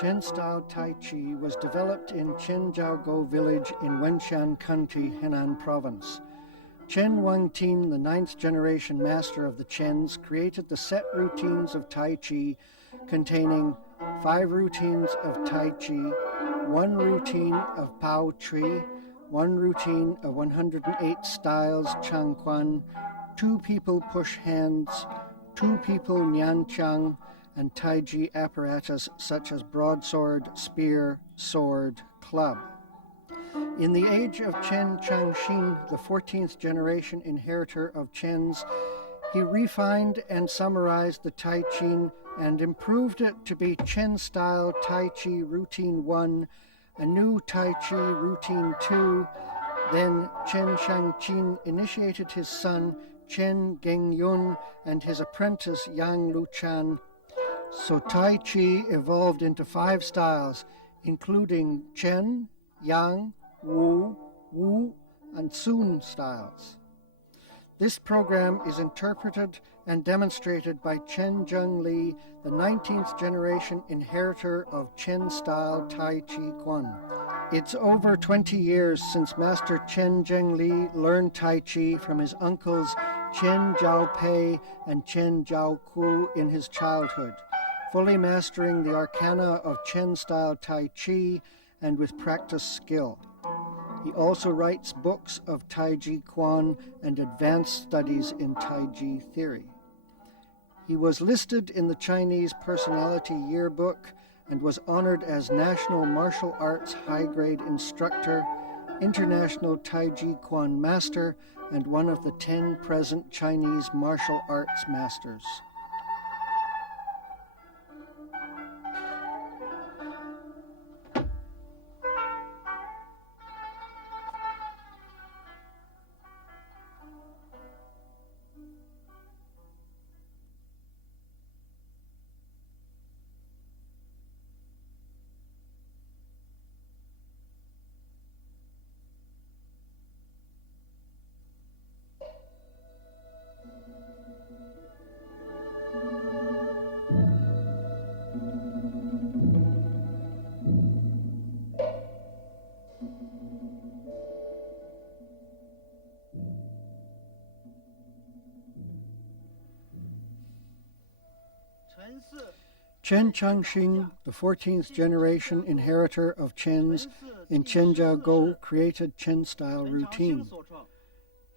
Chen-style Tai Chi was developed in Chenjiaogou village in Wenshan County, Henan Province. Chen Wangtin, the ninth generation master of the Chens, created the set routines of Tai Chi containing 5 routines of Tai Chi, 1 routine of Pao Chui, 1 routine of 108 styles Chang Quan, 2 people push hands, 2 people Nian Chang, and Taiji apparatus such as broadsword, spear, sword, club. In the age of Chen Changxing, the 14th generation inheritor of Chens, he refined and summarized the Tai Chi and improved it to be Chen-style Tai Chi Routine 1, a new Tai Chi Routine 2. Then Chen Shangqin initiated his son Chen Gengyun and his apprentice Yang Luchan. So Tai Chi evolved into 5 styles, including Chen, Yang, Wu, Wu, and Sun styles. This program is interpreted and demonstrated by Chen Zhengli, the 19th generation inheritor of Chen-style Tai Chi Quan. It's over 20 years since Master Chen Zhengli learned Tai Chi from his uncles Chen Jiaopei and Chen Jiaoku in his childhood, fully mastering the arcana of Chen-style Tai Chi and with practice skill. He also writes books of Taiji Quan and advanced studies in Taiji theory. He was listed in the Chinese Personality Yearbook and was honored as National Martial Arts High-Grade Instructor, International Taiji Quan Master, and one of the 10 present Chinese martial arts masters. Chen Changxing, the 14th generation inheritor of Chens in Chenjiaogou, created Chen-style routine.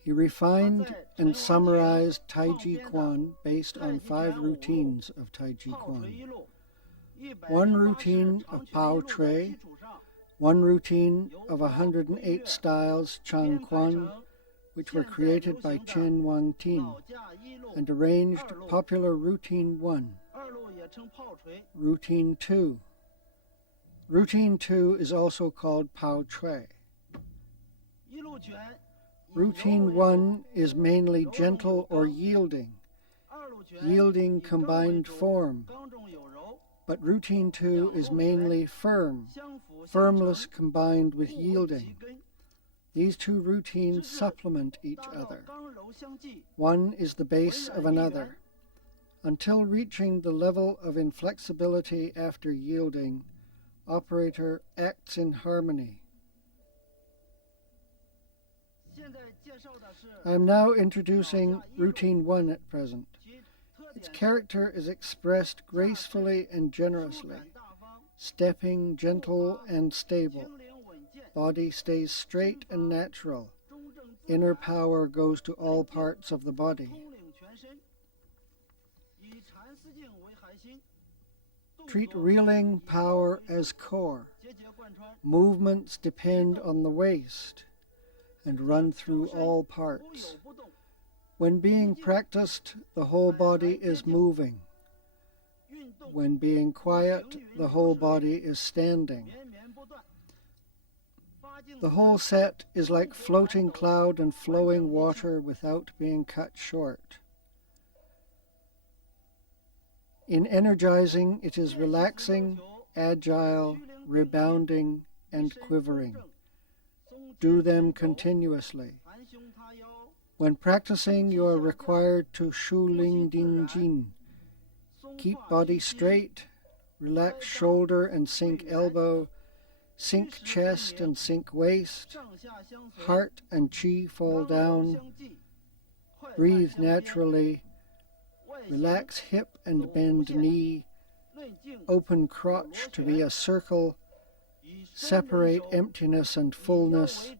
He refined and summarized Taiji Quan based on 5 routines of Taiji Quan. 1 routine of Pao Chui, 1 routine of 108 styles Chang Quan, which were created by Chen Wangtin, and arranged popular Routine 1, Routine 2. Routine 2 is also called Pao Chui. Routine 1 is mainly gentle or yielding combined form, but Routine 2 is mainly firm, firmless combined with yielding. These 2 routines supplement each other. One is the base of another. Until reaching the level of inflexibility after yielding, operator acts in harmony. I am now introducing Routine 1 at present. Its character is expressed gracefully and generously, stepping gentle and stable. Body stays straight and natural. Inner power goes to all parts of the body. Treat reeling power as core. Movements depend on the waist and run through all parts. When being practiced, the whole body is moving. When being quiet, the whole body is standing. The whole set is like floating cloud and flowing water without being cut short. In energizing, it is relaxing, agile, rebounding, and quivering. Do them continuously. When practicing, you are required to Shu Ling Ding Jin. Keep body straight, Relax shoulder and sink elbow, sink chest and sink waist, heart and chi fall down. Breathe naturally. Relax hip and bend knee. Open crotch to be a circle. Separate emptiness and fullness.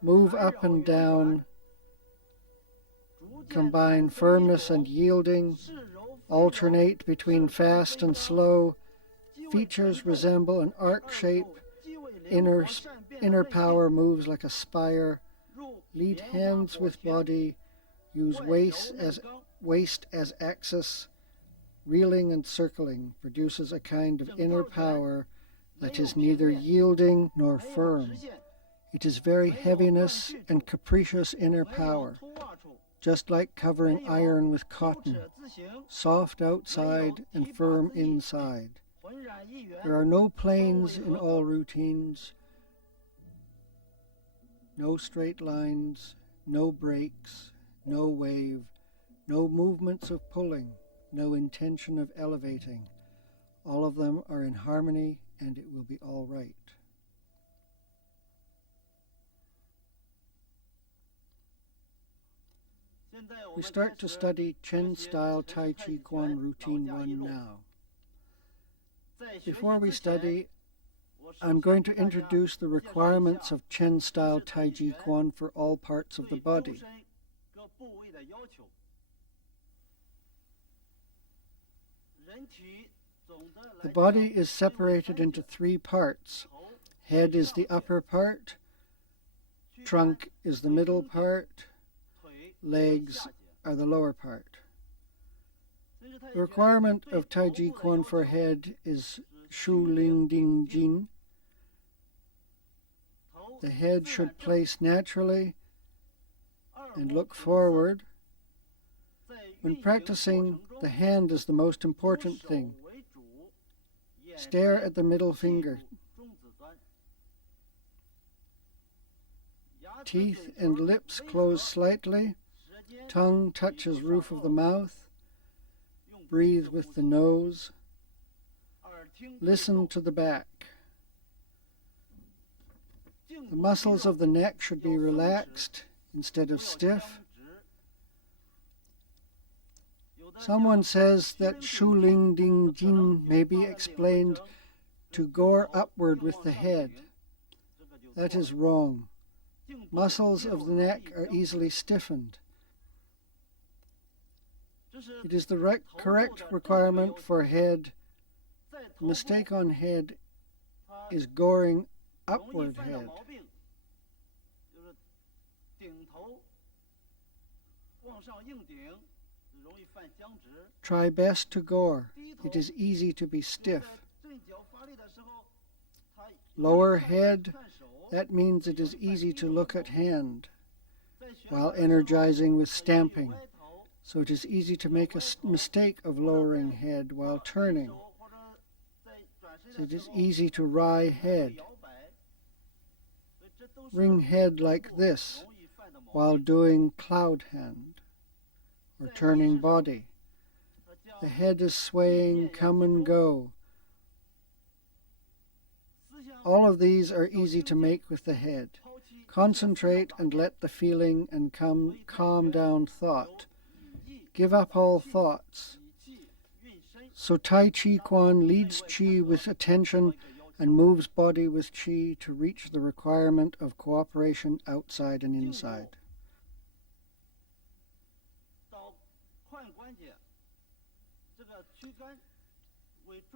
Move up and down. Combine firmness and yielding. Alternate between fast and slow. Features resemble an arc shape. Inner power moves like a spire. Lead hands with body. Use waist as axis. Reeling and circling produces a kind of inner power that is neither yielding nor firm. It is very heaviness and capricious inner power, just like covering iron with cotton, soft outside and firm inside. There are no planes in all routines, no straight lines, no breaks, no wave, no movements of pulling, no intention of elevating. All of them are in harmony, and it will be all right. We start to study Chen-style Tai Chi Quan Routine 1 now. Before we study, I'm going to introduce the requirements of Chen-style Tai Chi Quan for all parts of the body. The body is separated into 3 parts. Head is the upper part, trunk is the middle part, legs are the lower part. The requirement of Tai Chi Quan for head is Shu Ling Ding Jin. The head should place naturally and look forward. When practicing, the hand is the most important thing. Stare at the middle finger. Teeth and lips close slightly. Tongue touches roof of the mouth. Breathe with the nose. Listen to the back. The muscles of the neck should be relaxed instead of stiff. Someone says that Shu Ling Ding Jin may be explained to gore upward with the head. That is wrong. Muscles of the neck are easily stiffened. It is the correct requirement for head. The mistake on head is goring upward head. Try best to gore. It is easy to be stiff. Lower head, that means it is easy to look at hand while energizing with stamping. So it is easy to make a mistake of lowering head while turning. So it is easy to wry head. Ring head like this while doing cloud hand or turning body. The head is swaying come and go. All of these are easy to make with the head. Concentrate and let the feeling and calm down thought. Give up all thoughts. So Tai Chi Quan leads Chi with attention and moves body with Chi to reach the requirement of cooperation outside and inside.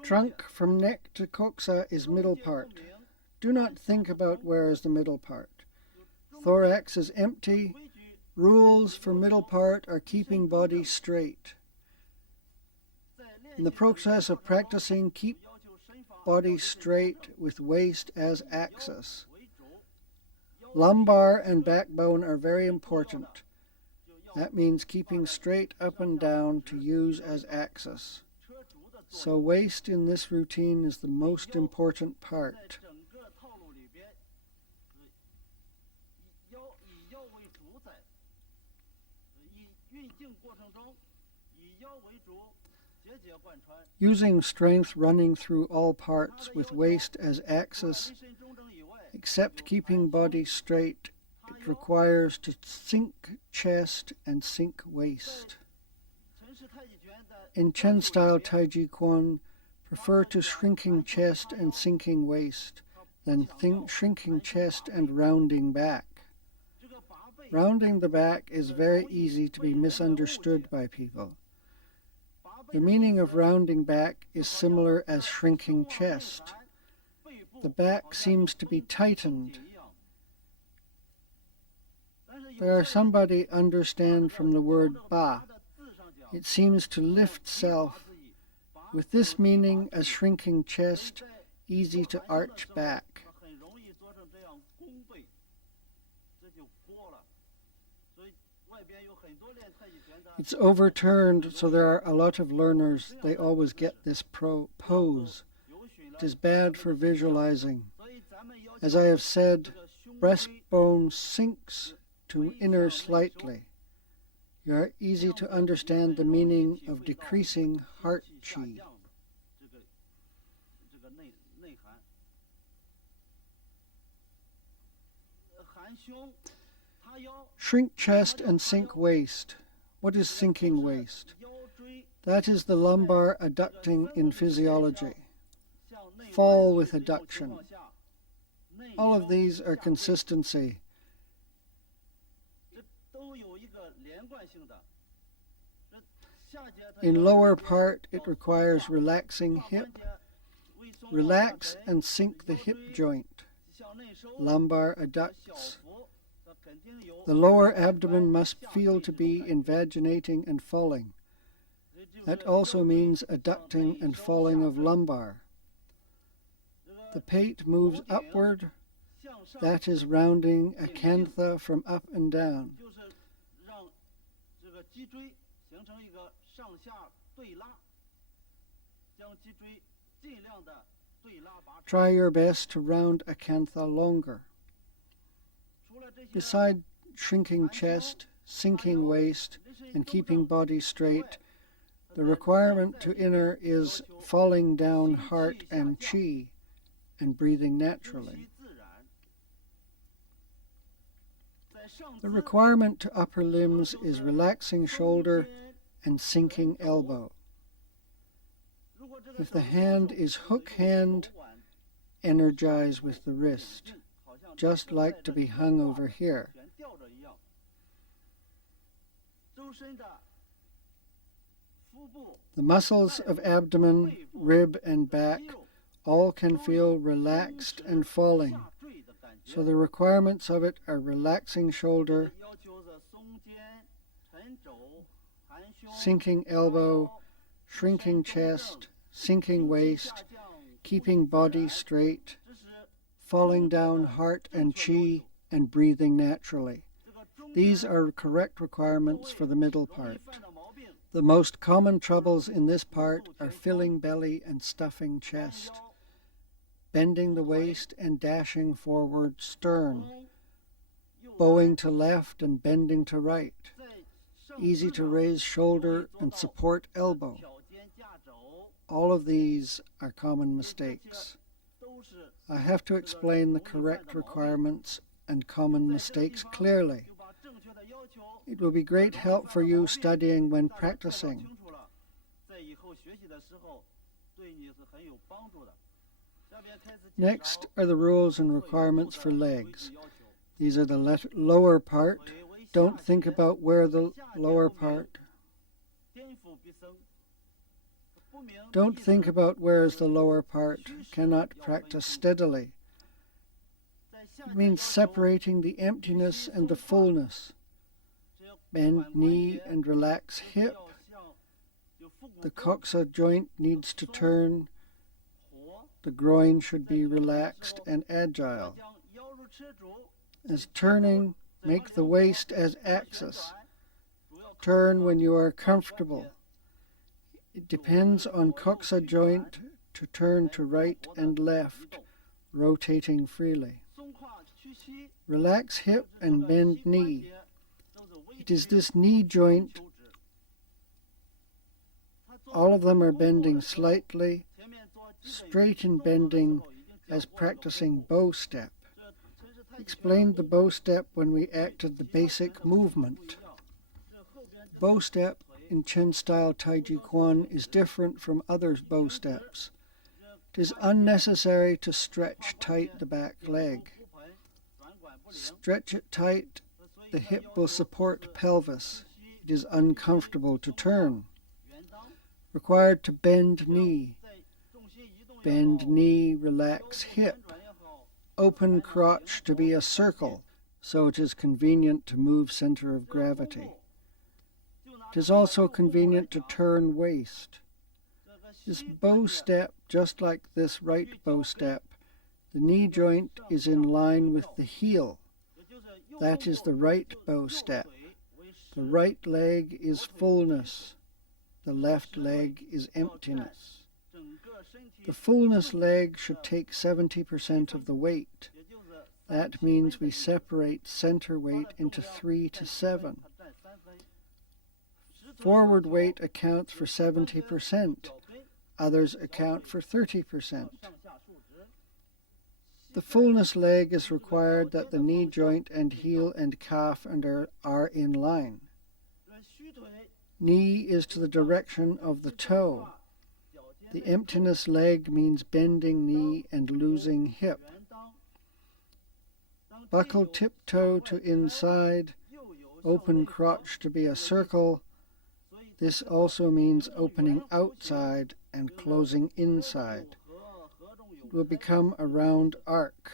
Trunk from neck to coxa is middle part. Do not think about where is the middle part. Thorax is empty. Rules for middle part are keeping body straight. In the process of practicing, keep body straight with waist as axis. Lumbar and backbone are very important. That means keeping straight up and down to use as axis. So waist in this routine is the most important part. Using strength running through all parts with waist as axis, except keeping body straight, it requires to sink chest and sink waist. In Chen-style Taiji Quan, prefer to shrinking chest and sinking waist, than shrinking chest and rounding back. Rounding the back is very easy to be misunderstood by people. The meaning of rounding back is similar as shrinking chest. The back seems to be tightened. There are somebody understand from the word ba. It seems to lift self. With this meaning as shrinking chest, easy to arch back. It's overturned, so there are a lot of learners. They always get this pose. It is bad for visualizing. As I have said, breastbone sinks to inner slightly. You are easy to understand the meaning of decreasing heart chi. Shrink chest and sink waist. What is sinking waist? That is the lumbar adducting in physiology. Fall with adduction. All of these are consistency. In lower part, it requires relaxing hip. Relax and sink the hip joint. Lumbar adducts. The lower abdomen must feel to be invaginating and falling. That also means adducting and falling of lumbar. The pate moves upward. That is rounding acantha from up and down. Try your best to round acantha longer. Beside shrinking chest, sinking waist, and keeping body straight, the requirement to inner is falling down heart and chi and breathing naturally. The requirement to upper limbs is relaxing shoulder and sinking elbow. If the hand is hook hand, energize with the wrist, just like to be hung over here. The muscles of abdomen, rib, and back all can feel relaxed and falling, so the requirements of it are relaxing shoulder, sinking elbow, shrinking chest, sinking waist, keeping body straight, falling down heart and chi, and breathing naturally. These are correct requirements for the middle part. The most common troubles in this part are filling belly and stuffing chest, bending the waist and dashing forward stern, bowing to left and bending to right, easy to raise shoulder and support elbow. All of these are common mistakes. I have to explain the correct requirements and common mistakes clearly. It will be great help for you studying when practicing. Next are the rules and requirements for legs. These are the lower part. Don't think about where the lower part. Don't think about where is the lower part. Cannot practice steadily. It means separating the emptiness and the fullness. Bend knee and relax hip. The coxa joint needs to turn. The groin should be relaxed and agile. As turning, make the waist as axis. Turn when you are comfortable. It depends on coxa joint to turn to right and left, rotating freely. Relax hip and bend knee. It is this knee joint All of them are bending slightly, straight in bending as practicing bow step. Explained the bow step when we acted the basic movement. Bow step in Chen style Taiji Quan is different from other bow steps. It is unnecessary to stretch tight the back leg. Stretch it tight, the hip will support pelvis. It is uncomfortable to turn. Required to bend knee. Bend knee, relax hip. Open crotch to be a circle, so it is convenient to move center of gravity. It is also convenient to turn waist. This bow step, just like this right bow step, the knee joint is in line with the heel. That is the right bow step. The right leg is fullness. The left leg is emptiness. The fullness leg should take 70% of the weight. That means we separate center weight into 3 to 7. Forward weight accounts for 70%. Others account for 30%. The fullness leg is required that the knee joint and heel and calf are in line. Knee is to the direction of the toe. The emptiness leg means bending knee and losing hip. Buckle tiptoe to inside, open crotch to be a circle. This also means opening outside and closing inside. It will become a round arc.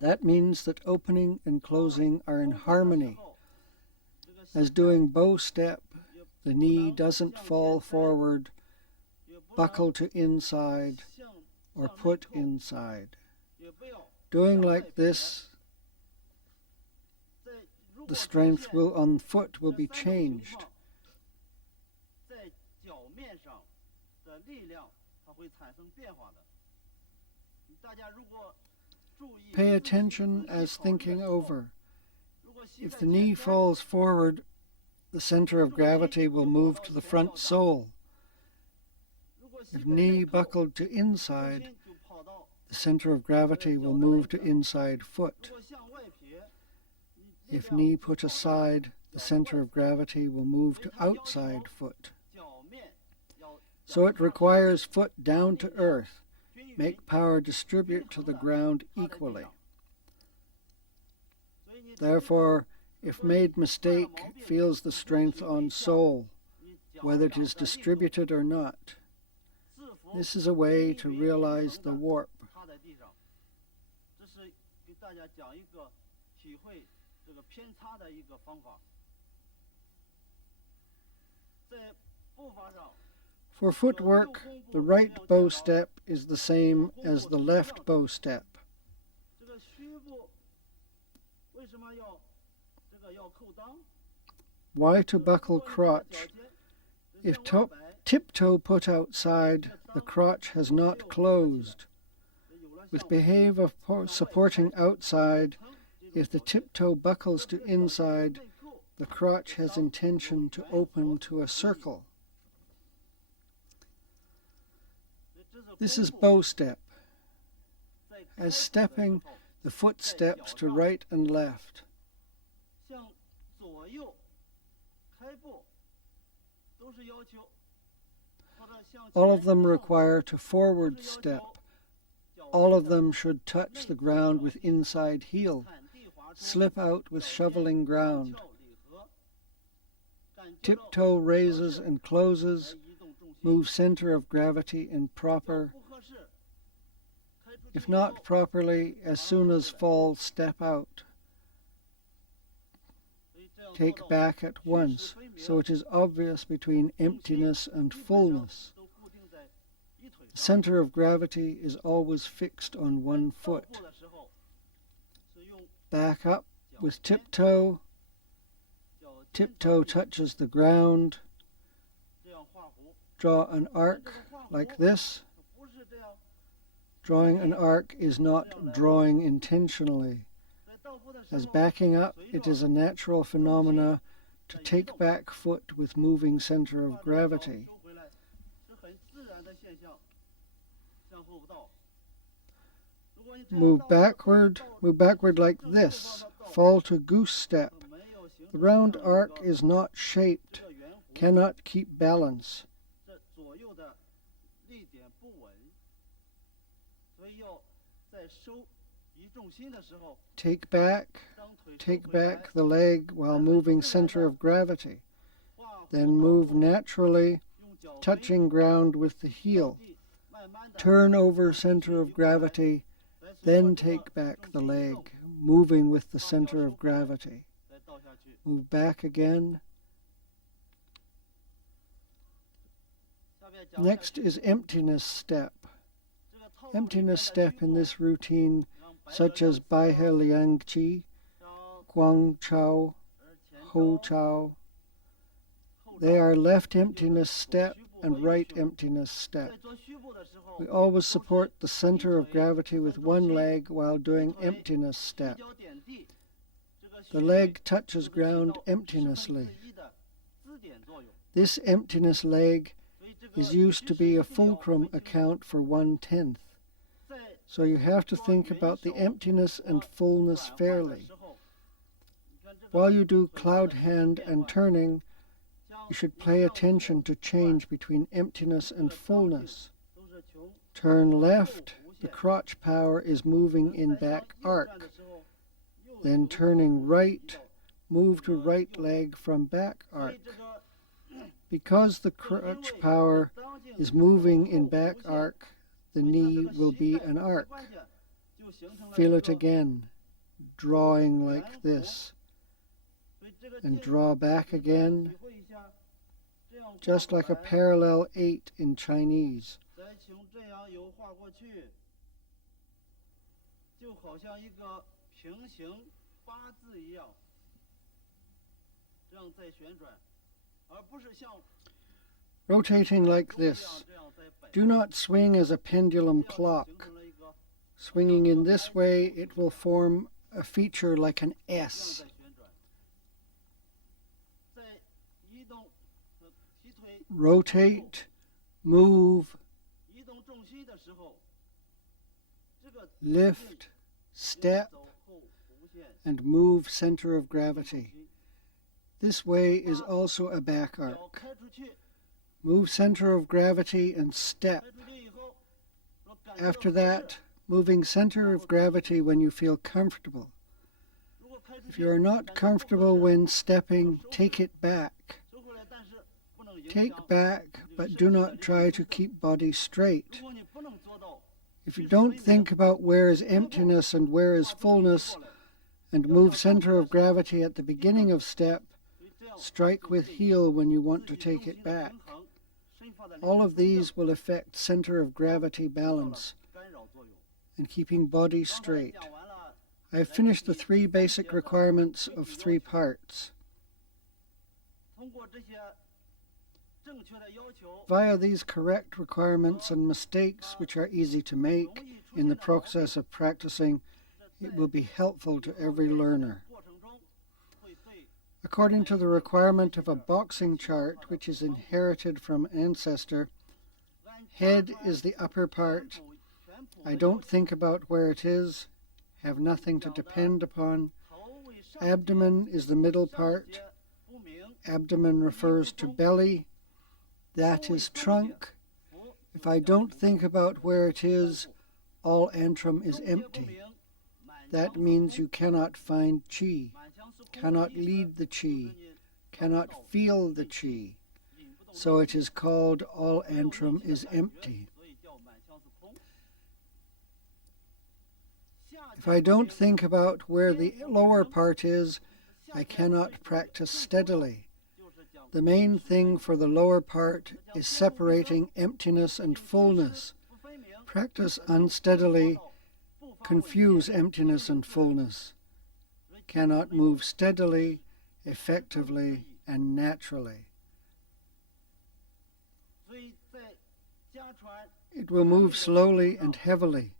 That means that opening and closing are in harmony. As doing bow step, the knee doesn't fall forward, buckle to inside, or put inside. Doing like this, the strength on foot will be changed. Pay attention as thinking over. If the knee falls forward, the center of gravity will move to the front sole. If knee buckled to inside, the center of gravity will move to inside foot. If knee put aside, the center of gravity will move to outside foot. So it requires foot down to earth. Make power distribute to the ground equally. Therefore, if made mistake, feels the strength on sole, whether it is distributed or not. This is a way to realize the warp. For footwork, the right bow step is the same as the left bow step. Why to buckle crotch? If tiptoe put outside, the crotch has not closed. With behave of supporting outside, if the tiptoe buckles to inside, the crotch has intention to open to a circle. This is bow step. As stepping, the foot steps to right and left. All of them require to forward step. All of them should touch the ground with inside heel, slip out with shoveling ground. Tiptoe raises and closes, move center of gravity in proper. If not properly, as soon as fall, step out. Take back at once, so it is obvious between emptiness and fullness. The center of gravity is always fixed on one foot. Back up with tiptoe. Tiptoe touches the ground. Draw an arc like this. Drawing an arc is not drawing intentionally. As backing up, it is a natural phenomena to take back foot with moving center of gravity. Move backward like this. Fall to goose step. The round arc is not shaped, cannot keep balance. Take back the leg while moving center of gravity. Then move naturally, touching ground with the heel. Turn over center of gravity, then take back the leg, moving with the center of gravity. Move back again. Next is emptiness step. Emptiness step in this routine, such as Bai He Liang Qi, Guang Chao, Hou Chao. They are left emptiness step and right emptiness step. We always support the center of gravity with one leg while doing emptiness step. The leg touches ground emptinessly. This emptiness leg is used to be a fulcrum account for 1/10. So you have to think about the emptiness and fullness fairly. While you do cloud hand and turning, you should pay attention to change between emptiness and fullness. Turn left, the crotch power is moving in back arc. Then turning right, move to right leg from back arc. Because the crotch power is moving in back arc, the knee will be an arc. Feel it again, drawing like this. And draw back again, just like a parallel 8 in Chinese. Rotating like this. Do not swing as a pendulum clock. Swinging in this way, it will form a feature like an S. Rotate, move, lift, step, and move center of gravity. This way is also a back arc. Move center of gravity and step. After that, moving center of gravity when you feel comfortable. If you are not comfortable when stepping, take it back. Take back, but do not try to keep body straight. If you don't think about where is emptiness and where is fullness, and move center of gravity at the beginning of step, strike with heel when you want to take it back. All of these will affect center of gravity balance and keeping body straight. I have finished the 3 basic requirements of 3 parts. Via these correct requirements and mistakes, which are easy to make in the process of practicing, it will be helpful to every learner. According to the requirement of a boxing chart, which is inherited from ancestor, head is the upper part. I don't think about where it is, have nothing to depend upon. Abdomen is the middle part. Abdomen refers to belly. That is trunk. If I don't think about where it is, all antrum is empty. That means you cannot find qi, cannot lead the qi, cannot feel the qi. So it is called all antrum is empty. If I don't think about where the lower part is, I cannot practice steadily. The main thing for the lower part is separating emptiness and fullness. Practice unsteadily, confuse emptiness and fullness. Cannot move steadily, effectively, and naturally. It will move slowly and heavily.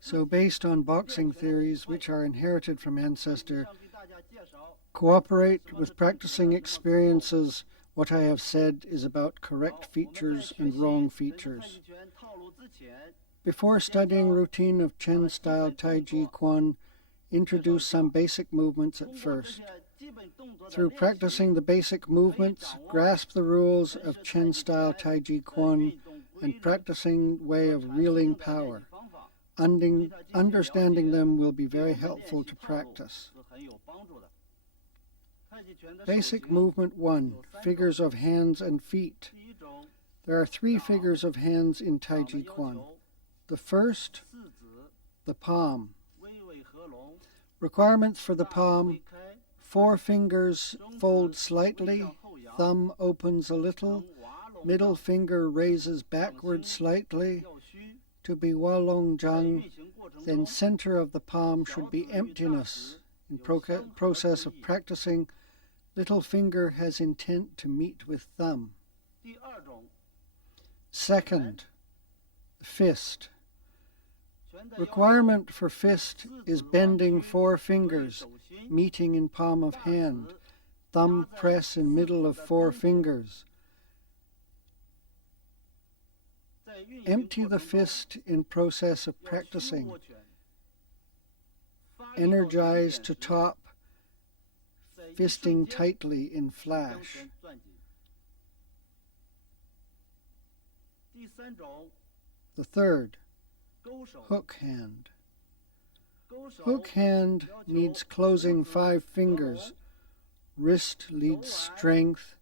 So based on boxing theories which are inherited from ancestor, cooperate with practicing experiences. What I have said is about correct features and wrong features. Before studying routine of Chen-style Taiji Quan, introduce some basic movements at first. Through practicing the basic movements, grasp the rules of Chen-style Taiji Quan and practicing way of reeling power. Understanding them will be very helpful to practice. Basic movement 1, figures of hands and feet. There are 3 figures of hands in Taiji Quan. The first, the palm. Requirements for the palm: 4 fingers fold slightly, thumb opens a little, middle finger raises backward slightly. To be Walong Zhang, then center of the palm should be emptiness. In process of practicing, little finger has intent to meet with thumb. Second, fist. Requirement for fist is bending 4 fingers, meeting in palm of hand, thumb press in middle of 4 fingers. Empty the fist in process of practicing. Energize to top, fisting tightly in flash. The third, hook hand. Hook hand needs closing 5 fingers. Wrist needs strength.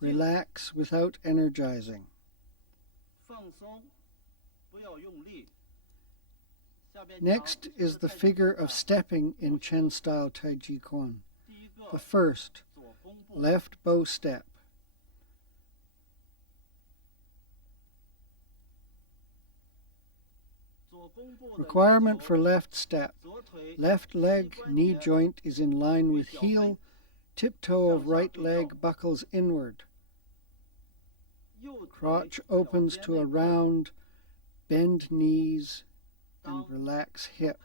Relax without energizing. Next is the figure of stepping in Chen-style Taiji Quan. The first, left bow step. Requirement for left step: left leg knee joint is in line with heel, tiptoe of right leg buckles inward. Crotch opens to a round, bend knees and relax hip.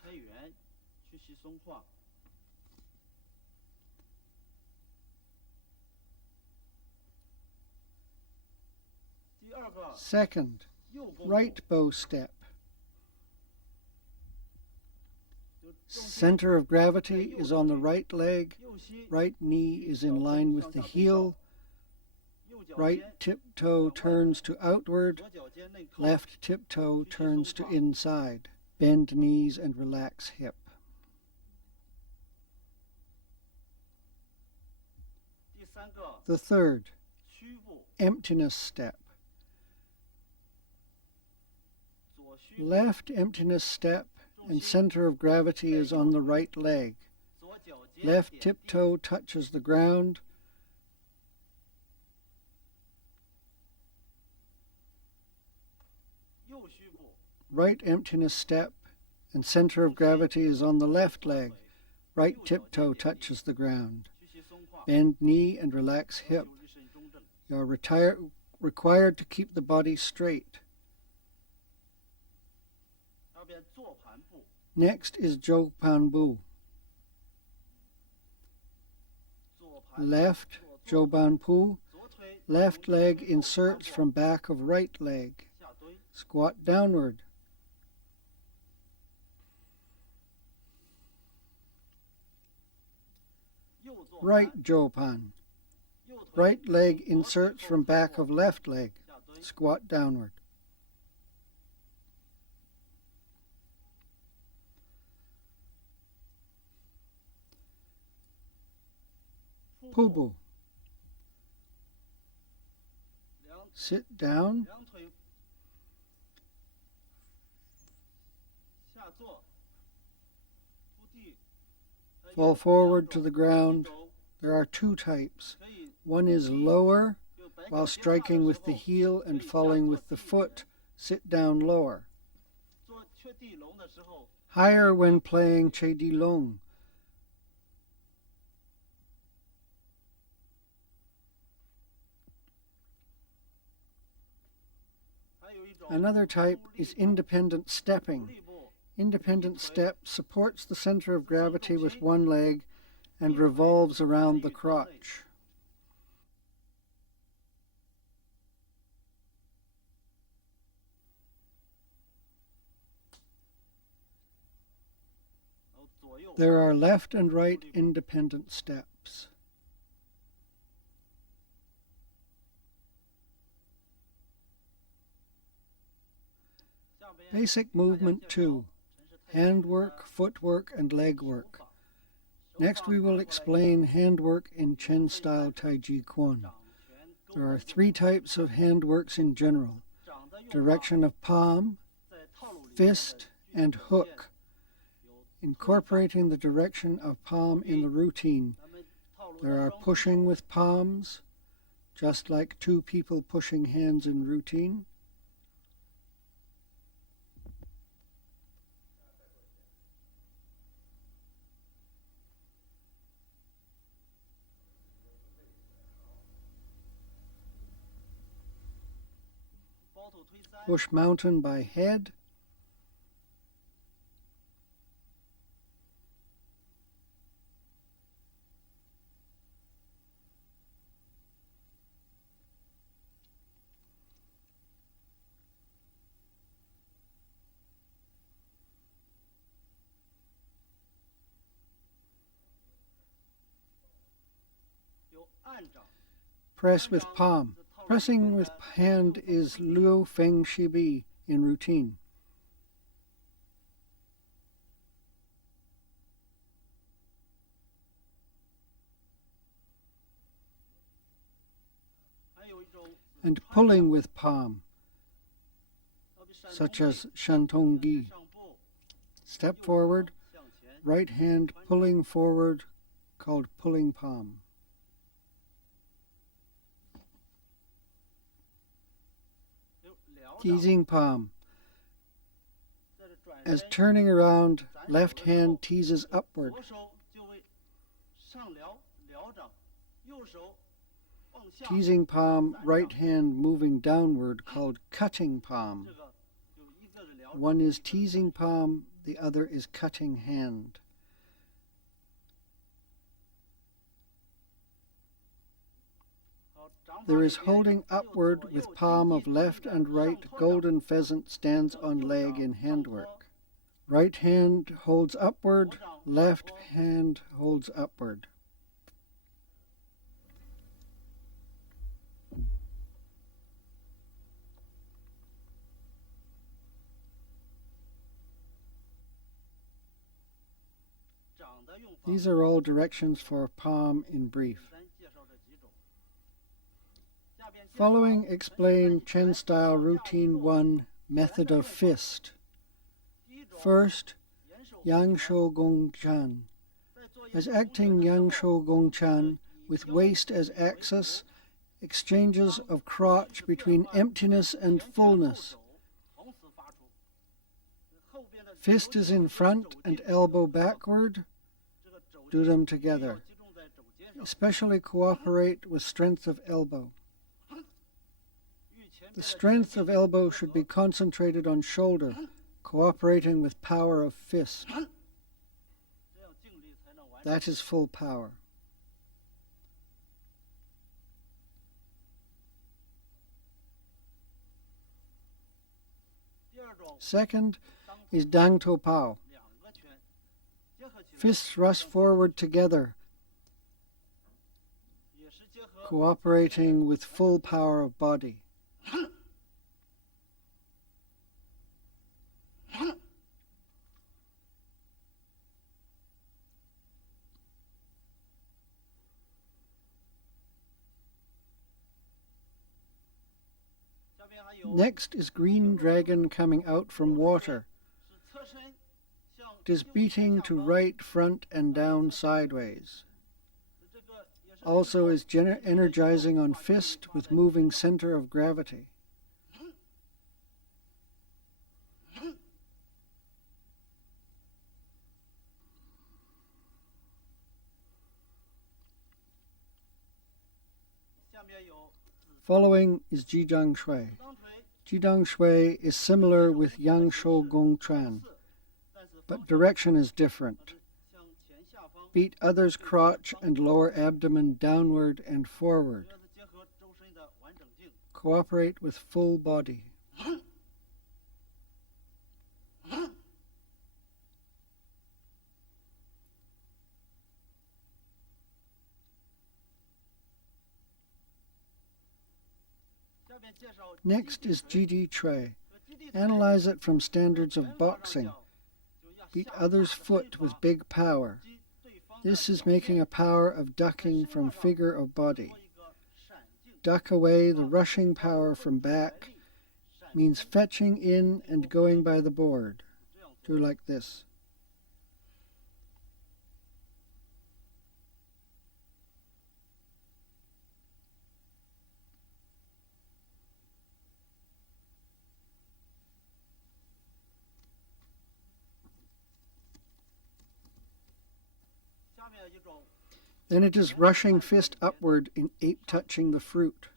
Second, right bow step. Center of gravity is on the right leg, right knee is in line with the heel, right tiptoe turns to outward, left tiptoe turns to inside. Bend knees and relax hip. The third, emptiness step. Left emptiness step and center of gravity is on the right leg. Left tiptoe touches the ground. Right emptiness step and center of gravity is on the left leg. Right tiptoe touches the ground. Bend knee and relax hip. You are required to keep the body straight. Next is Zhou Pan Bu. Left Zhou Ban Pu. Left leg inserts from back of right leg. Squat downward. Right Zhou Pan. Right leg inserts from back of left leg. Squat downward. Pubu. Sit down. Fall forward to the ground. There are 2 types. One is lower, while striking with the heel and falling with the foot. Sit down lower. Higher when playing Che Di Long. Another type is independent stepping. independent step supports the center of gravity with one leg and revolves around the crotch. There are left and right independent steps. Basic movement 2, handwork, footwork, and leg work. Next we will explain handwork in Chen style Taiji Quan. There are 3 types of handworks in general: direction of palm, fist, and hook. Incorporating the direction of palm in the routine, there are pushing with palms, just like 2 people pushing hands in routine. Push mountain by head. Press with palm. Pressing with hand is Luo Feng Shibi in routine. And pulling with palm, such as Shantongi. Step forward, right hand pulling forward, called pulling palm. Teasing palm. As turning around, left hand teases upward. Teasing palm, right hand moving downward, called cutting palm. One is teasing palm, the other is cutting hand. There is holding upward with palm of left and right. Golden pheasant stands on leg in handwork. Right hand holds upward, left hand holds upward. These are all directions for palm in brief. Following, explain Chen style routine 1, method of fist. First, Yang Shou Gong Chan. As acting Yang Shou Gong Chan with waist as axis, exchanges of crotch between emptiness and fullness. Fist is in front and elbow backward. Do them together. Especially cooperate with strength of elbow. The strength of elbow should be concentrated on shoulder, cooperating with power of fist. That is full power. Second is Dang To Pao. Fists thrust forward together, cooperating with full power of body. Next is green dragon coming out from water. It is beating to right, front, and down sideways. Also is energizing on fist with moving center of gravity. Following is Jidang Shui. Jidang Shui is similar with Yang Shou Gong Chan. but direction is different. Beat other's crotch and lower abdomen downward and forward. Cooperate with full body. Next is GD Tray. Analyze it from standards of boxing. Beat other's foot with big power. This is making a power of ducking from figure of body. Duck away the rushing power from back means fetching in and going by the board. Do like this. Then it is rushing fist upward in ape touching the fruit,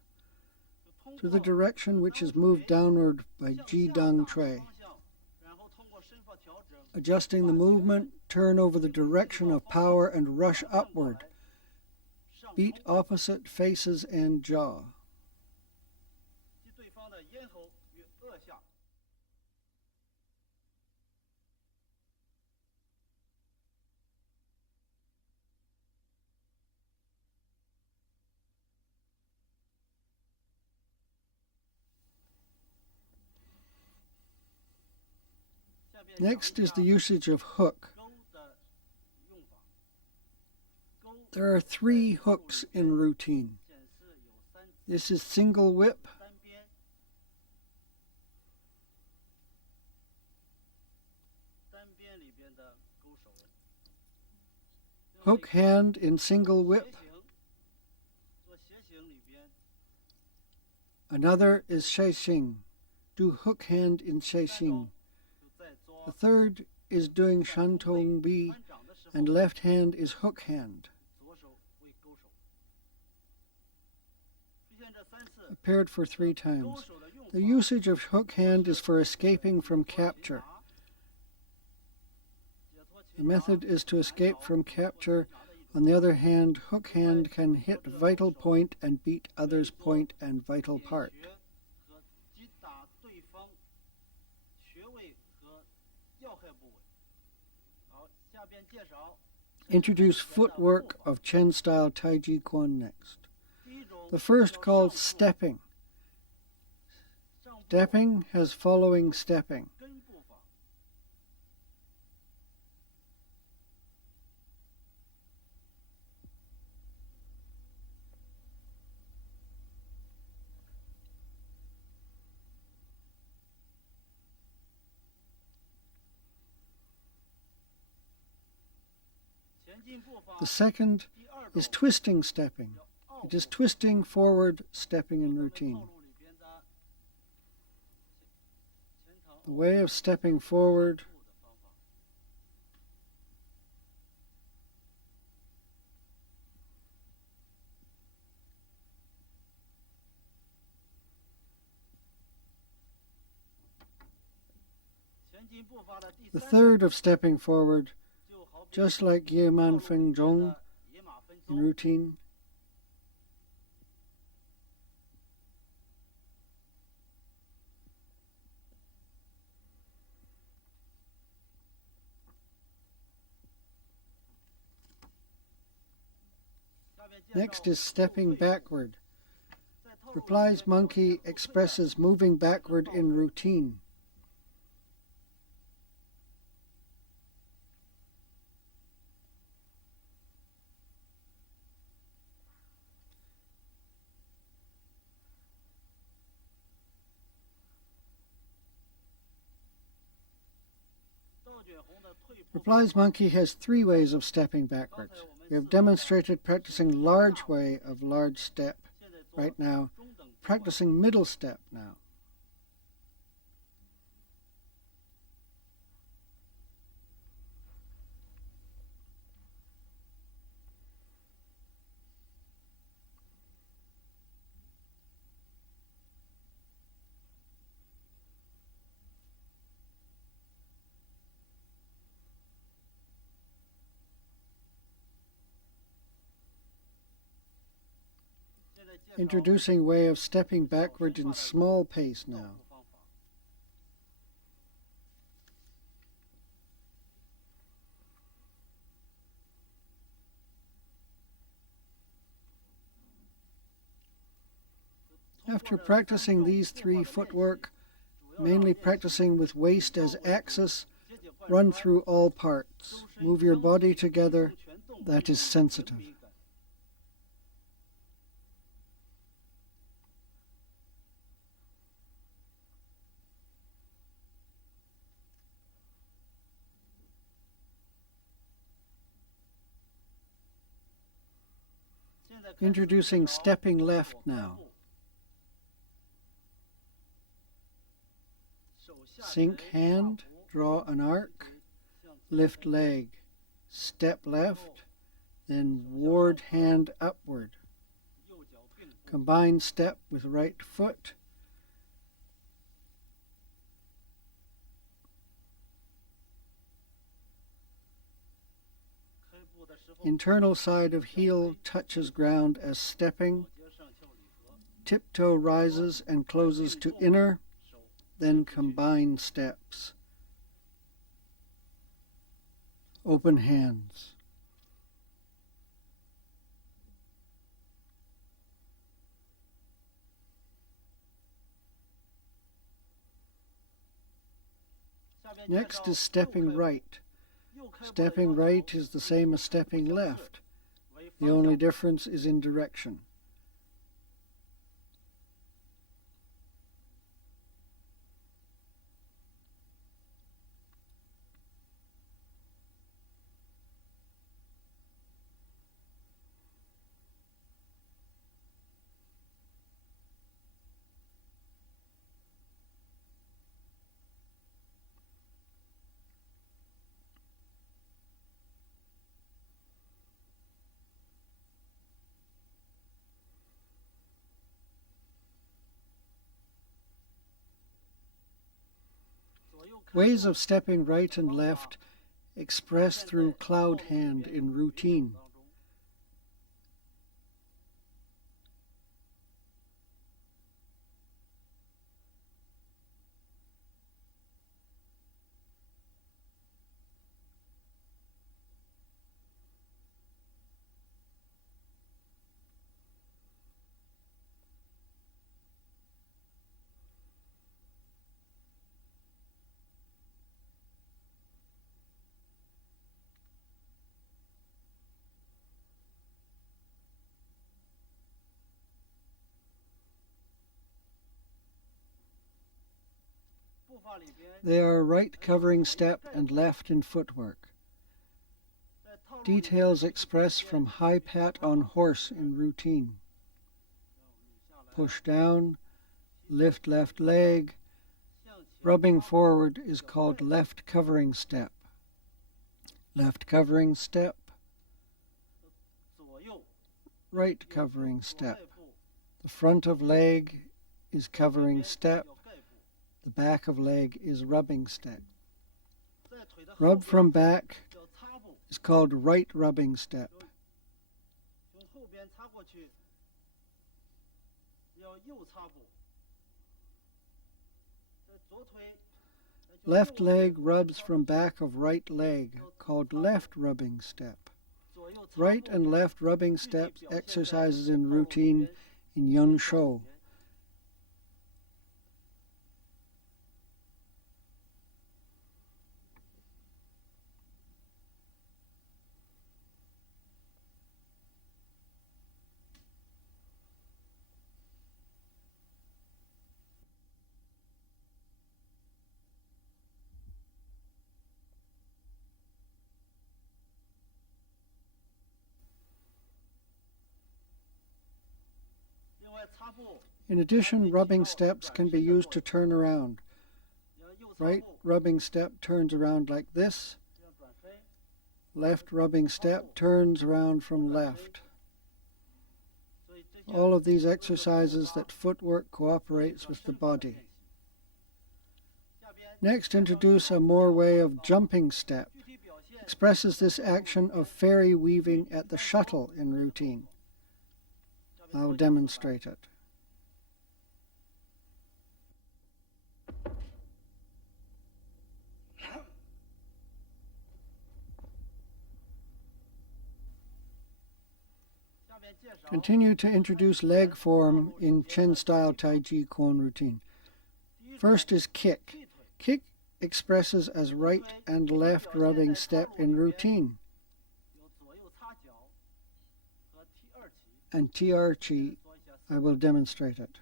to the direction which is moved downward by Ji-Dang Tray. Adjusting the movement, turn over the direction of power and rush upward. Beat opposite faces and jaw. Next is the usage of hook. There are 3 hooks in routine. This is single whip, hook hand in single whip. Another is Shexing. Do hook hand in Shexing. The third is doing Shantong Bi, and left hand is hook hand. Paired for 3 times. The usage of hook hand is for escaping from capture. The method is to escape from capture. On the other hand, hook hand can hit vital point and beat others' point and vital part. Introduce footwork of Chen-style Taiji Quan next. The first, called stepping. Stepping has following stepping. The second is twisting stepping. It is twisting forward stepping in routine. The way of stepping forward the third of stepping forward, just like Ye Man Feng Zhong in routine. Next is stepping backward. Replies monkey expresses moving backward in routine. Replies monkey has 3 ways of stepping backwards. We have demonstrated practicing large way of large step right now, practicing middle step now. Introducing way of stepping backward in small pace now. After practicing these three footwork, mainly practicing with waist as axis, run through all parts. Move your body together. That is sensitive. Introducing stepping left now. Sink hand, draw an arc, lift leg, step left, then ward hand upward. Combine step with right foot. Internal side of heel touches ground as stepping. Tiptoe rises and closes to inner, then combine steps. Open hands. Next is stepping right. Stepping right is the same as stepping left. The only difference is in direction. Ways of stepping right and left expressed through cloud hand in routine. They are right covering step and left in footwork. Details expressed from high pat on horse in routine. Push down, lift left leg. Rubbing forward is called left covering step. Left covering step. Right covering step. The front of leg is covering step. The back of leg is rubbing step. Rub from back is called right rubbing step. Left leg rubs from back of right leg, called left rubbing step. Right and left rubbing steps exercises in routine in Yun Shou. In addition, rubbing steps can be used to turn around. Right rubbing step turns around like this. Left rubbing step turns around from left. All of these exercises that footwork cooperates with the body. Next, introduce a more way of jumping step. Expresses this action of fairy weaving at the shuttle in routine. I'll demonstrate it. Continue to introduce leg form in Chen-style Taiji Quan routine. First is kick. Kick expresses as right and left rubbing step in routine. And TR-chi, I will demonstrate it.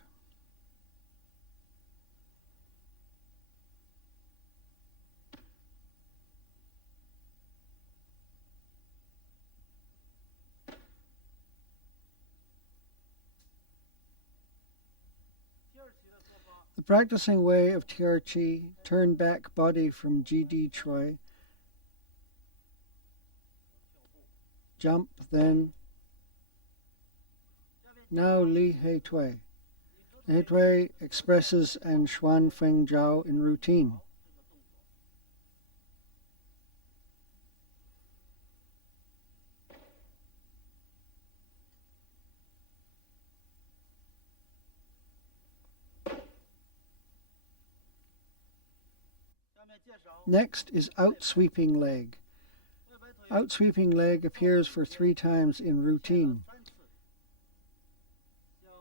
The practicing way of TR-chi, turn back body from GD Choi, jump, then now Li Hei Tui. Hei Tui expresses and Xuan Feng Jiao in routine. Next is out-sweeping leg. Out-sweeping leg appears for 3 times in routine,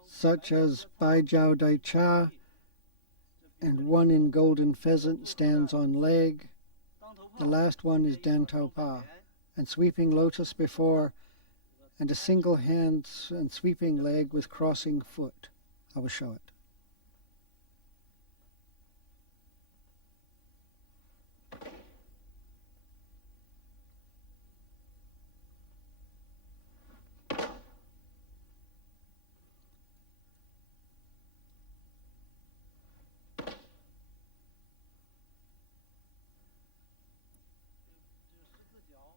such as Bai Jiao Dai Cha, and one in Golden Pheasant stands on leg. The last one is Dan Tao Pa, and sweeping lotus before, and a single hand and sweeping leg with crossing foot. I will show it.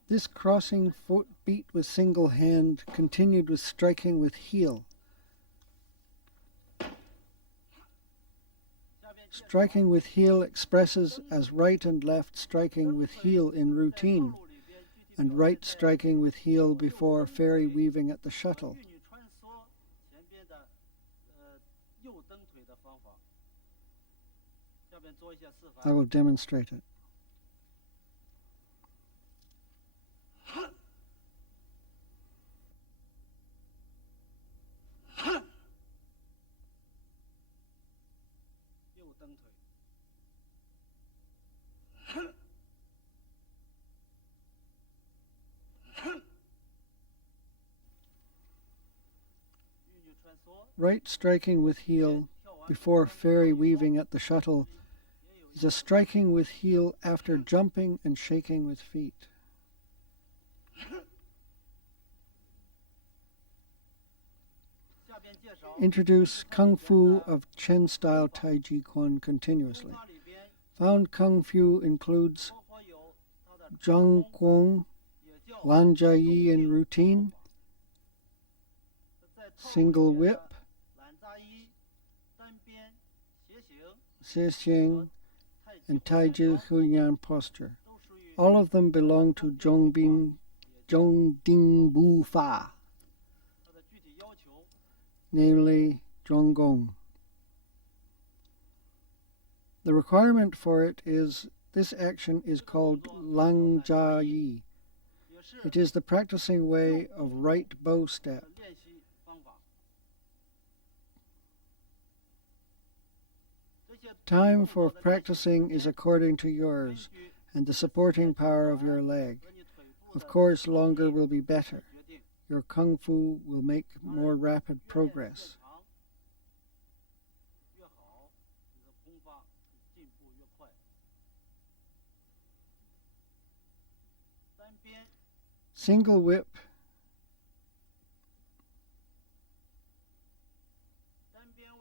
This crossing foot beat with single hand continued with striking with heel. Striking with heel expresses as right and left striking with heel in routine, and right striking with heel before fairy weaving at the shuttle. I will demonstrate it. Right striking with heel before fairy weaving at the shuttle is a striking with heel after jumping and shaking with feet. Introduce Kung Fu of Chen-style Taiji Quan continuously. Found Kung Fu includes Zhang Guang, Lan Jia Yi in routine, single whip, Xie and Taiji Huyan posture. All of them belong to Zhongding Bu Fa, namely Zhonggong. The requirement for it is this action is called Lang Jia Yi. It is the practicing way of right bow step. Time for practicing is according to yours and the supporting power of your leg. Of course, longer will be better. Your Kung Fu will make more rapid progress. Single whip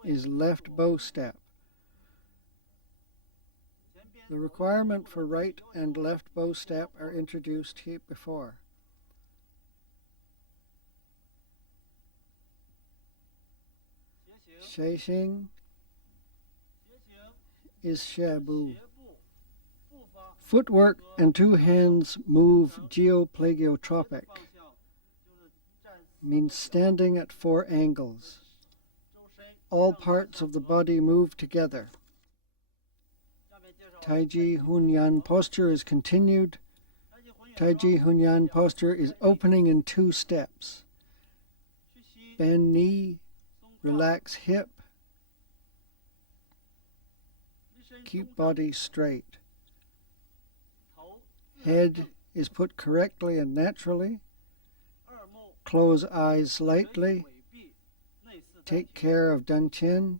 is left bow step. The requirement for right and left bow step are introduced here before. Xie is Xie. Footwork and 2 hands move geoplagiotropic, means means standing at 4 angles. All parts of the body move together. Taiji Hunyan posture is continued. Taiji Hunyan posture is opening in 2 steps. Bend knee, relax hip, keep body straight. Head is put correctly and naturally. Close eyes slightly. Take care of dantian.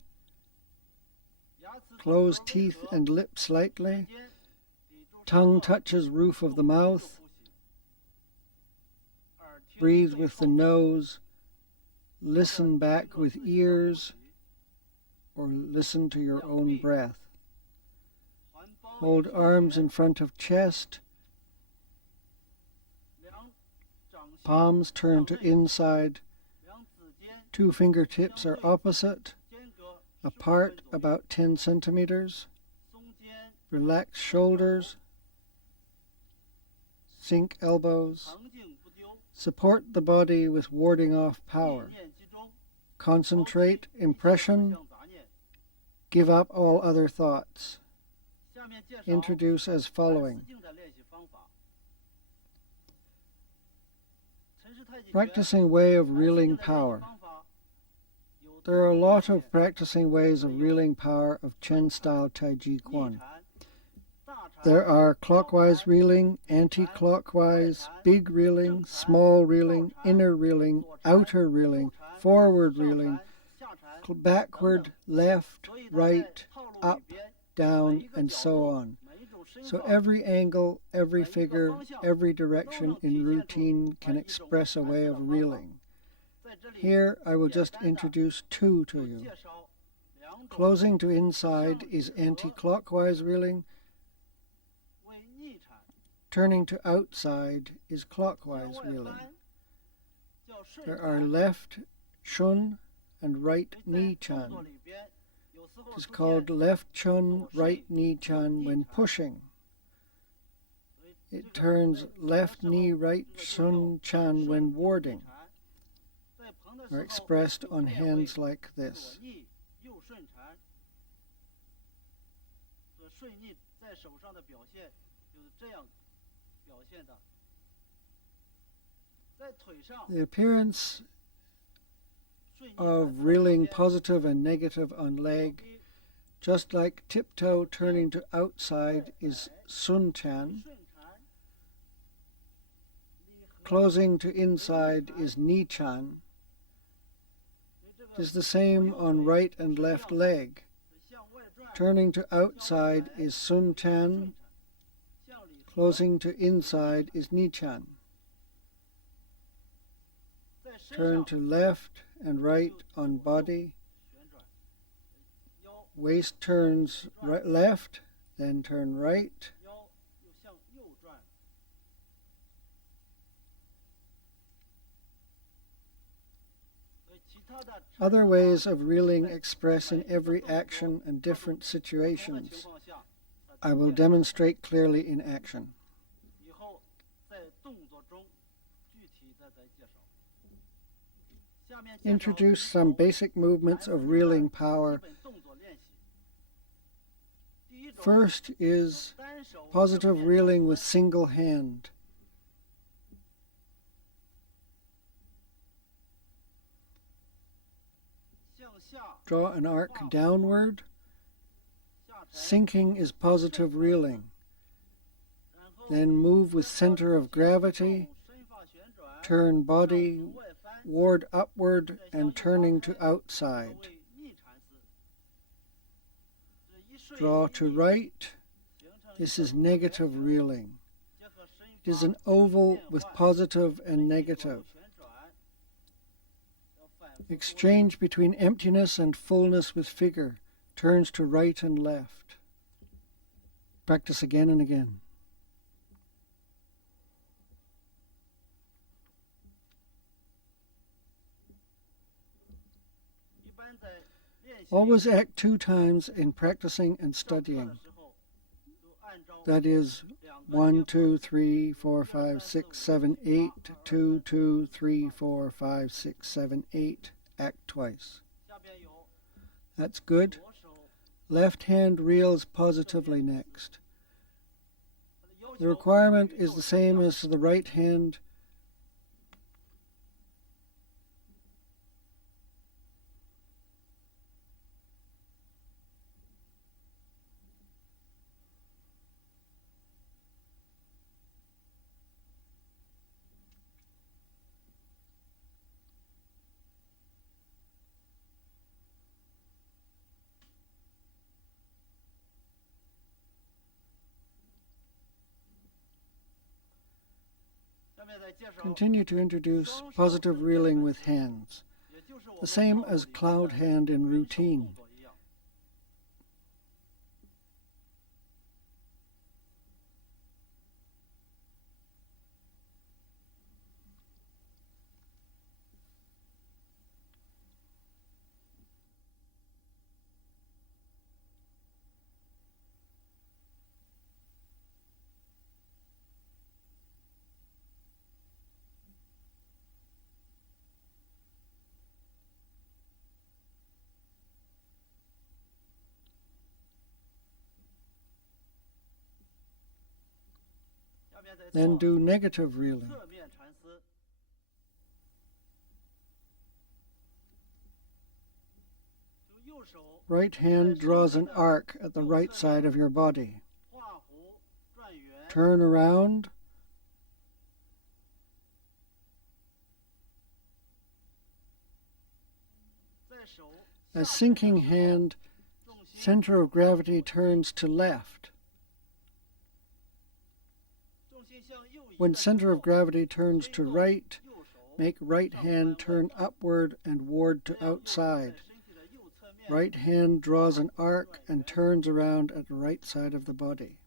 Close teeth and lips slightly. Tongue touches roof of the mouth. Breathe with the nose. Listen back with ears, or listen to your own breath. Hold arms in front of chest. Palms turn to inside. 2 fingertips are opposite, apart about 10 centimeters. Relax shoulders. Sink elbows. Support the body with warding off power. Concentrate impression. Give up all other thoughts. Introduce as following. Practicing way of reeling power. There are a lot of practicing ways of reeling power of Chen-style Taiji Quan. There are clockwise reeling, anti-clockwise, big reeling, small reeling, inner reeling, outer reeling, forward reeling, backward, left, right, up, down, and so on. So every angle, every figure, every direction in routine can express a way of reeling. Here I will just introduce 2 to you. Closing to inside is anti-clockwise reeling. Turning to outside is clockwise reeling. There are left shun and right knee chan. It is called left chun, right knee chan when pushing. It turns left knee, right shun chan when warding, are expressed on hands like this. The appearance of reeling positive and negative on leg, just like tiptoe turning to outside, is sun chan. Closing to inside is ni chan. It is the same on right and left leg. Turning to outside is sun chan. Closing to inside is ni chan. Turn to left and right on body. Waist turns right, left, then turn right. Other ways of reeling express in every action and different situations. I will demonstrate clearly in action. Introduce some basic movements of reeling power. First is positive reeling with single hand. Draw an arc downward. Sinking is positive reeling. Then move with center of gravity. Turn body, ward upward and turning to outside. Draw to right. This is negative reeling. It is an oval with positive and negative. Exchange between emptiness and fullness with figure. Turns to right and left. Practice again and again. Always act 2 times in practicing and studying. that is 1, 2, 3, 4, 5, 6, 7, 8, 2, 2, 3, 4, 5, 6, 7, 8. Act twice. That's good. Left hand reels positively next. The requirement is the same as the right hand. Continue to introduce positive reeling with hands, the same as cloud hand in routine. Then do negative reeling. Right hand draws an arc at the right side of your body. Turn around. As sinking hand, center of gravity turns to left. When center of gravity turns to right, make right hand turn upward and ward to outside. Right hand draws an arc and turns around at the right side of the body.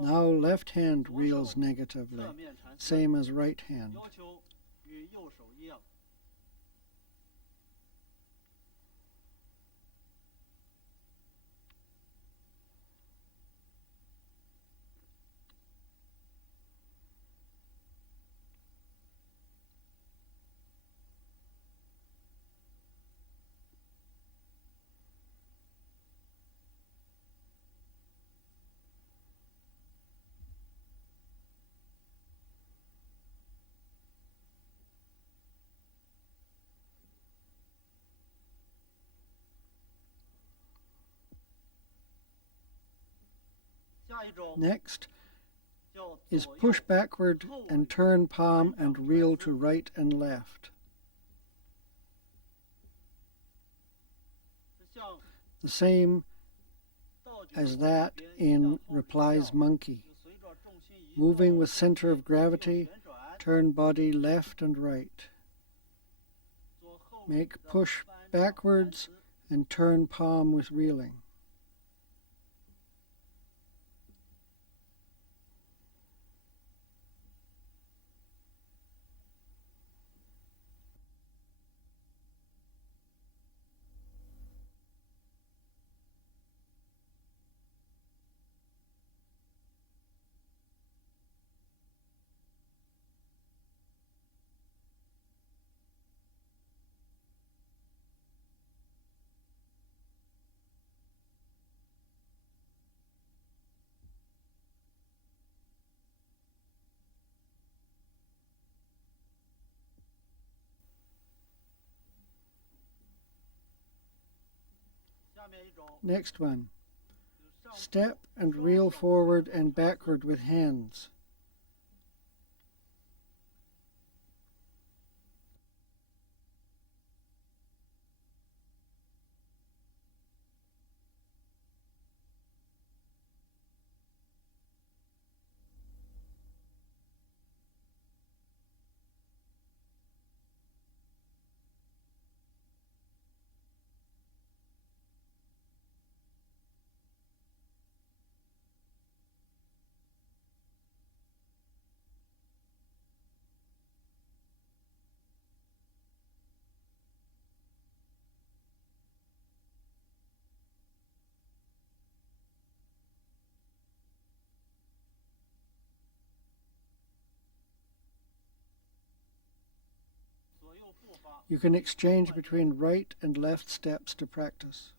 Now left hand reels negatively, same as right hand. Next is push backward and turn palm and reel to right and left. The same as that in Replies Monkey. Moving with center of gravity, turn body left and right. Make push backwards and turn palm with reeling. Next one. Step and reel forward and backward with hands. You can exchange between right and left steps to practice.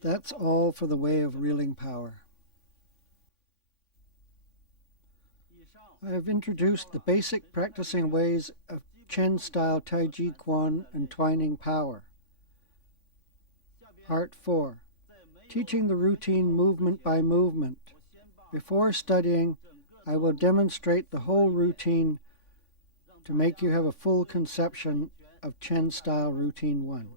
That's all for the way of reeling power. I have introduced the basic practicing ways of Chen-style Taiji Quan and twining power. Part 4. Teaching the routine movement by movement. Before studying, I will demonstrate the whole routine to make you have a full conception of Chen-style Routine 1.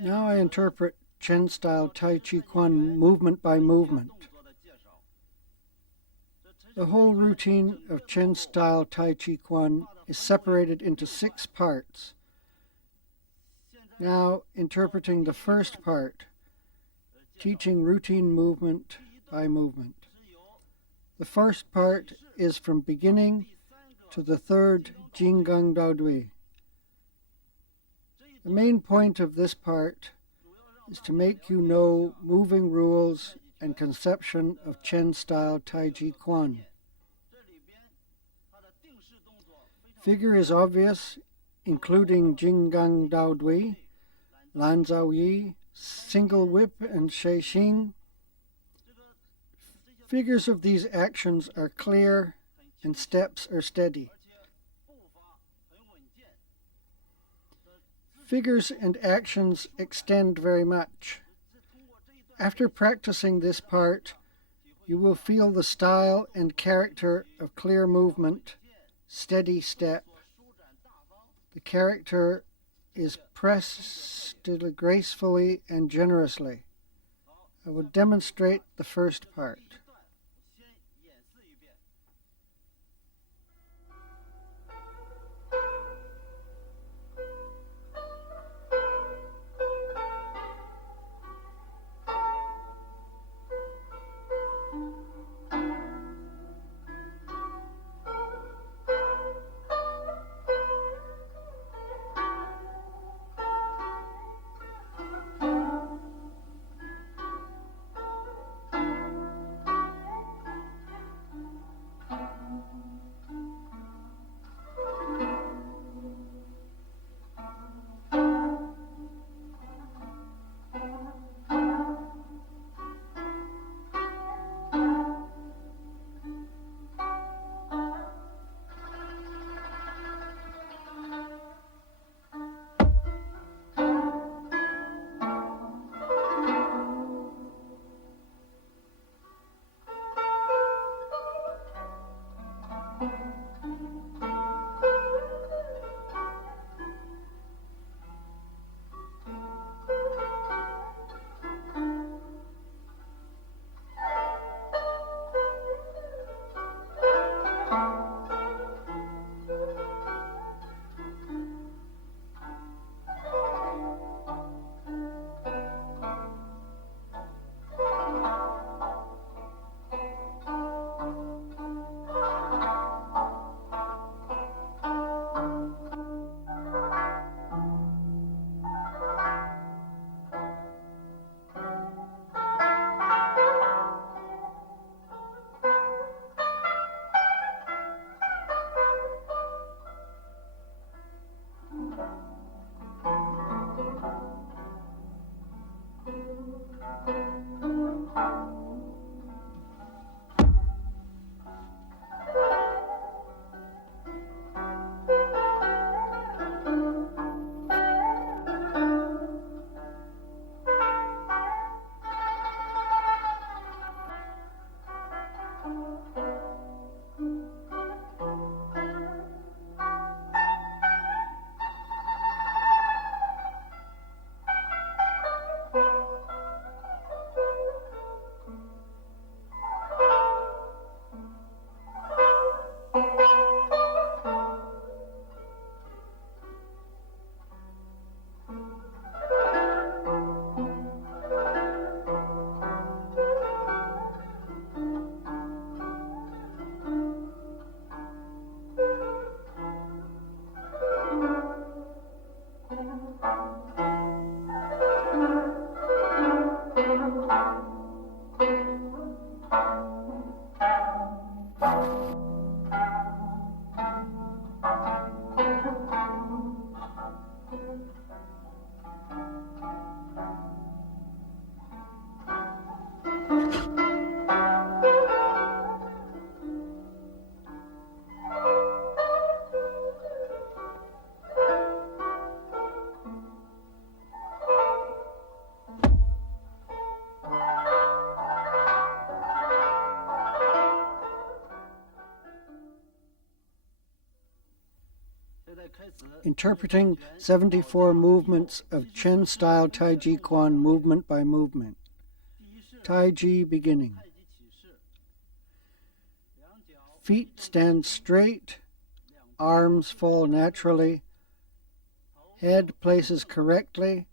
Now I interpret Chen-style Tai Chi Quan movement by movement. The whole routine of Chen-style Tai Chi Quan is separated into 6 parts. Now interpreting the first part, teaching routine movement by movement. The first part is from beginning to the third Jinggang Dao Dui. The main point of this part is to make you know moving rules and conception of Chen-style Tai Chi Quan. Figure is obvious, including Jinggang Dao Dui, Lan Zhao Yi, single whip, and Shei Xing. Figures of these actions are clear and steps are steady. Figures and actions extend very much. After practicing this part, you will feel the style and character of clear movement, steady step. The character is pressed gracefully and generously. I will demonstrate the first part. interpreting 74 movements of Chen-style Taiji Quan movement by movement. Taiji beginning. Feet stand straight, arms fall naturally, head places correctly,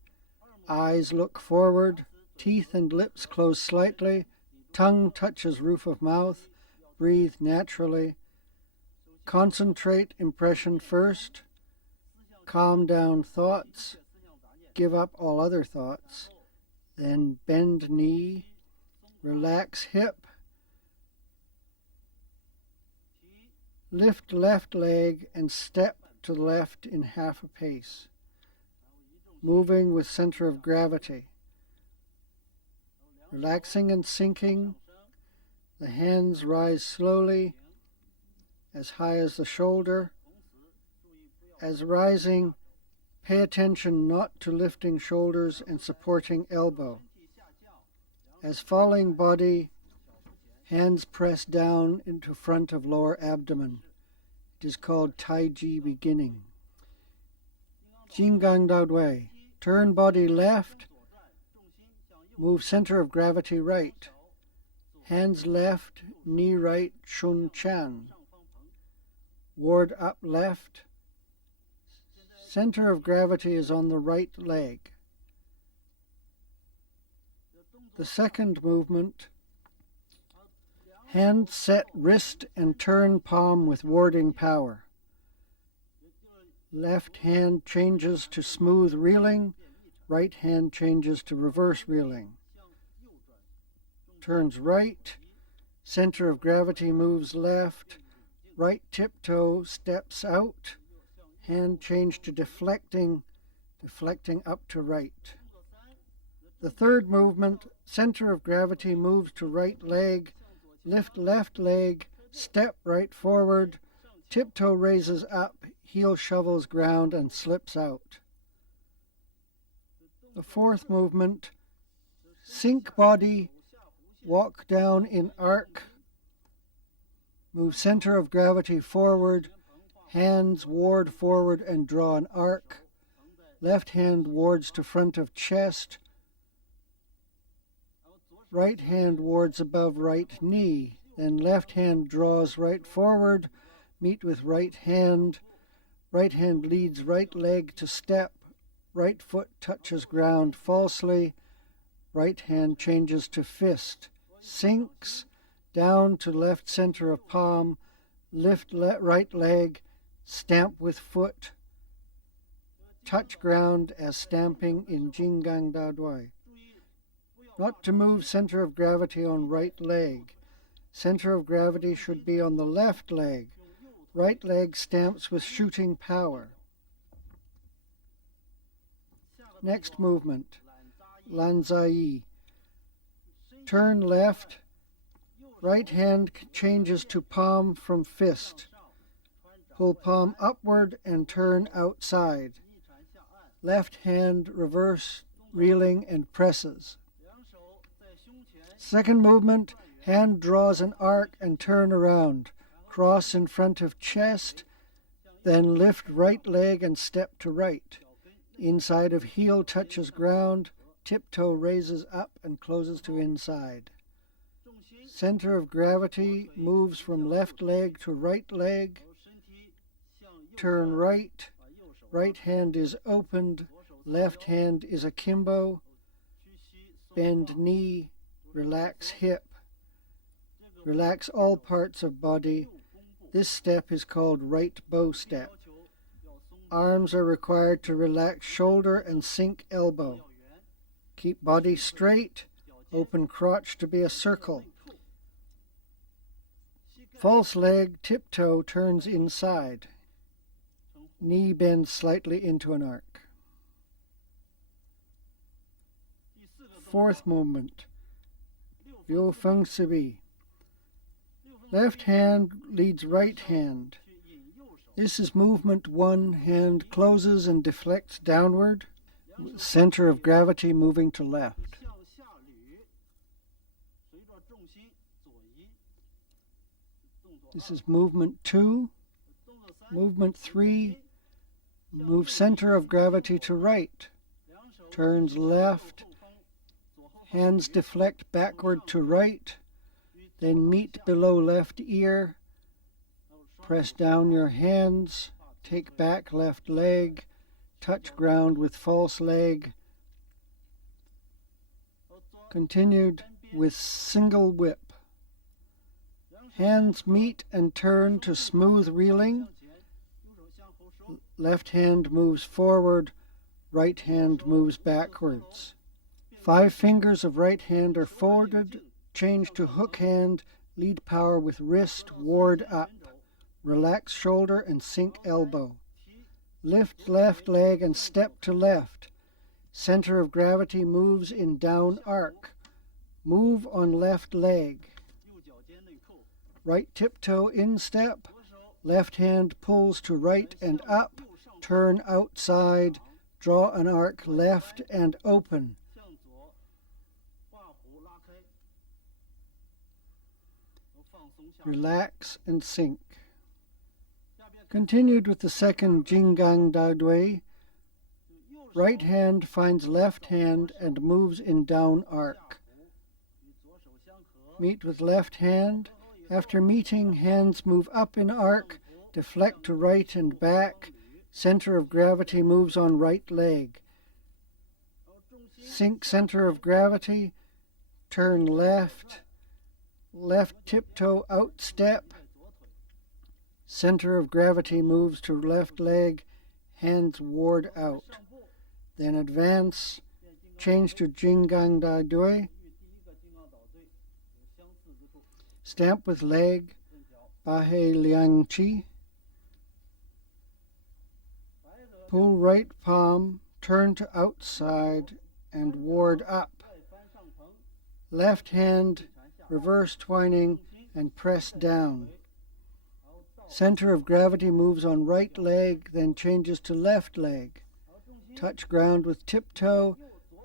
eyes look forward, teeth and lips close slightly, tongue touches roof of mouth, breathe naturally. Concentrate impression first, calm down thoughts, give up all other thoughts, then bend knee, relax hip, lift left leg and step to the left in half a pace, moving with center of gravity. Relaxing and sinking, the hands rise slowly, as high as the shoulder. As rising, pay attention not to lifting shoulders and supporting elbow. As falling body, hands press down into front of lower abdomen. It is called Taiji beginning. Jinggang Dao Dui. Turn body left, move center of gravity right. Hands left, knee right, Shun Chan. Ward up left. Center of gravity is on the right leg. The second movement, hand set wrist and turn palm with warding power. Left hand changes to smooth reeling, right hand changes to reverse reeling. Turns right, center of gravity moves left, right tiptoe steps out, hand change to deflecting, deflecting up to right. The third movement, center of gravity moves to right leg, lift left leg, step right forward, tiptoe raises up, heel shovels ground and slips out. The fourth movement, sink body, walk down in arc, move center of gravity forward, hands ward forward and draw an arc, left hand wards to front of chest, right hand wards above right knee, then left hand draws right forward, meet with right hand leads right leg to step, right foot touches ground falsely, right hand changes to fist, sinks, down to left center of palm, lift right leg, stamp with foot, touch ground as stamping in Jinggang Dao Dui. Not to move center of gravity on right leg. Center of gravity should be on the left leg. Right leg stamps with shooting power. Next movement, Lanzai. Turn left. Right hand changes to palm from fist. Pull palm upward and turn outside. Left hand reverse, reeling and presses. Second movement, hand draws an arc and turn around. Cross in front of chest, then lift right leg and step to right. Inside of heel touches ground, tiptoe raises up and closes to inside. Center of gravity moves from left leg to right leg. Turn right. Right hand is opened. Left hand is akimbo. Bend knee. Relax hip. Relax all parts of body. This step is called right bow step. Arms are required to relax shoulder and sink elbow. Keep body straight. Open crotch to be a circle. False leg, tiptoe turns inside. Knee bends slightly into an arc. Fourth movement, Liu Feng Sibi. Left hand leads right hand. This is movement 1. Hand closes and deflects downward. Center of gravity moving to left. This is movement 2. Movement 3. Move center of gravity to right. Turns left. Hands deflect backward to right. Then meet below left ear. Press down your hands. Take back left leg. Touch ground with false leg. Continued with single whip. Hands meet and turn to smooth reeling. Left hand moves forward, right hand moves backwards. 5 fingers of right hand are folded. Change to hook hand, lead power with wrist, ward up. Relax shoulder and sink elbow. Lift left leg and step to left. Center of gravity moves in down arc. Move on left leg. Right tiptoe instep. Left hand pulls to right and up. Turn outside. Draw an arc left and open. Relax and sink. Continued with the second Jinggang Da Dui. Right hand finds left hand and moves in down arc. Meet with left hand. After meeting, hands move up in arc, deflect to right and back. Center of gravity moves on right leg. Sink center of gravity, turn left. Left tiptoe out step. Center of gravity moves to left leg, hands ward out. Then advance, change to Jinggang Da Dui. Stamp with leg, Bahe Liang Chi. Pull right palm, turn to outside and ward up. Left hand, reverse twining and press down. Center of gravity moves on right leg, then changes to left leg. Touch ground with tiptoe,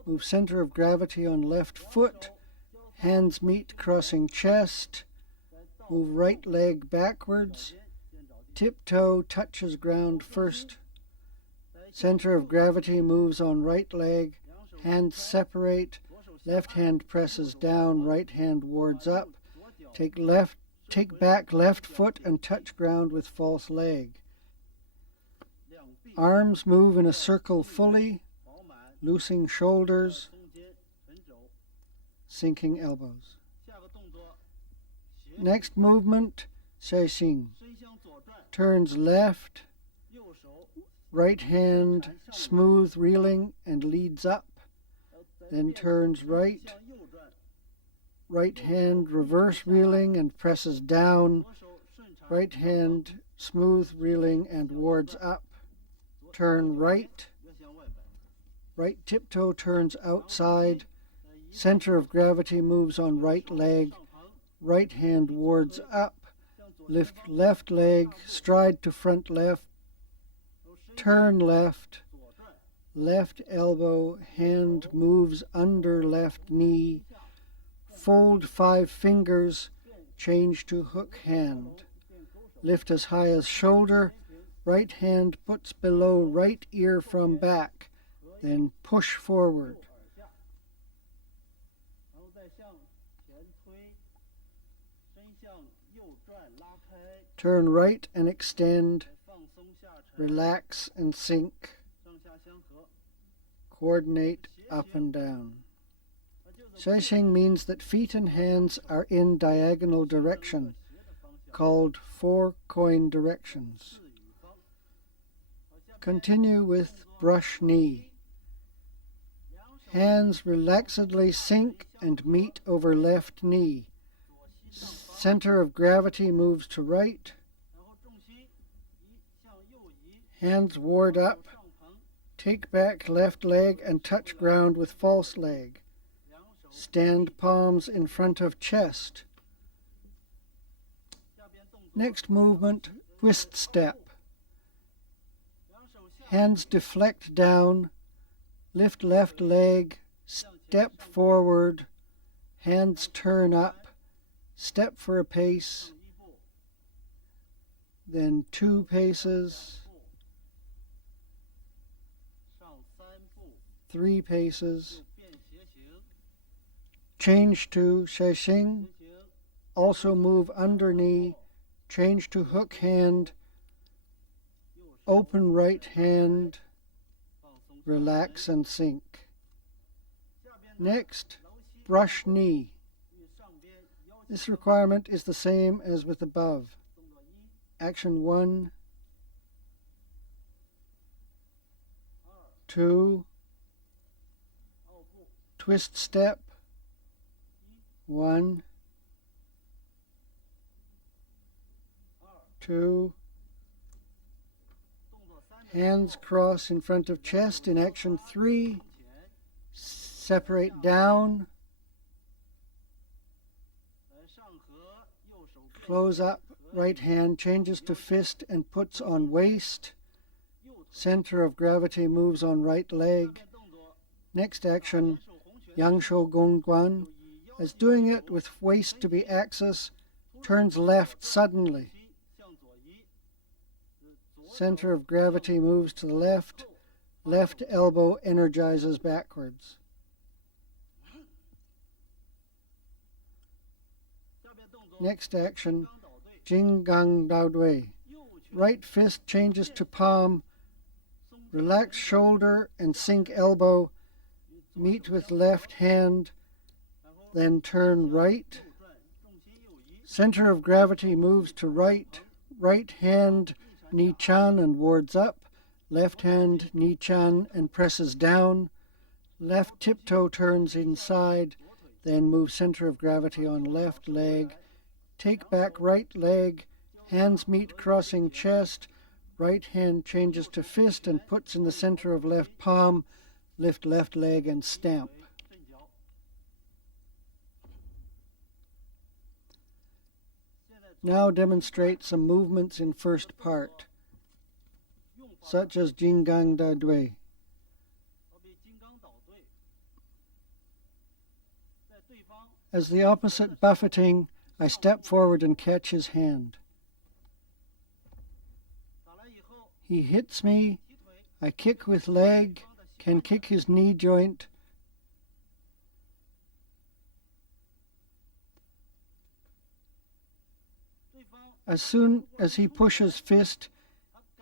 move center of gravity on left foot. Hands meet crossing chest. Move right leg backwards. Tiptoe touches ground first. Center of gravity moves on right leg. Hands separate. Left hand presses down. Right hand wards up. Take back left foot and touch ground with false leg. Arms move in a circle fully. Loosing shoulders. Sinking elbows. Next movement, Shixing. Turns left, right hand smooth reeling and leads up, then turns right, right hand reverse reeling and presses down, right hand smooth reeling and wards up, turn right, right tiptoe turns outside, center of gravity moves on right leg, right hand wards up, lift left leg, stride to front left, turn left, left elbow, hand moves under left knee, fold 5 fingers, change to hook hand, lift as high as shoulder, right hand puts below right ear from back, then push forward. Turn right and extend, relax and sink, coordinate up and down. Shixing means that feet and hands are in diagonal direction, called 4 coin directions. Continue with brush knee. Hands relaxedly sink and meet over left knee. Center of gravity moves to right. Hands ward up. Take back left leg and touch ground with false leg. Stand palms in front of chest. Next movement, twist step. Hands deflect down. Lift left leg. Step forward. Hands turn up. Step for a pace, then 2 paces, 3 paces. Change to Shexing, also move under knee, change to hook hand, open right hand, relax and sink. Next, brush knee. This requirement is the same as with above. Action 1, 2, twist step, 1, 2, hands cross in front of chest in action 3, separate down, close up, right hand changes to fist and puts on waist, center of gravity moves on right leg. Next action, Yang Shou Gong Guan, as doing it with waist to be axis, turns left suddenly. Center of gravity moves to the left, left elbow energizes backwards. Next action, Jing Gang Dao Dui. Right fist changes to palm, relax shoulder and sink elbow, meet with left hand, then turn right. Center of gravity moves to right, right hand knee chan and wards up, left hand knee chan and presses down, left tiptoe turns inside, then move center of gravity on left leg, take back right leg, hands meet crossing chest, right hand changes to fist and puts in the center of left palm, lift left leg and stamp. Now demonstrate some movements in first part, such as Jing Gang Da Dui. As the opposite buffeting, I step forward and catch his hand. He hits me, I kick with leg, can kick his knee joint. As soon as he pushes fist,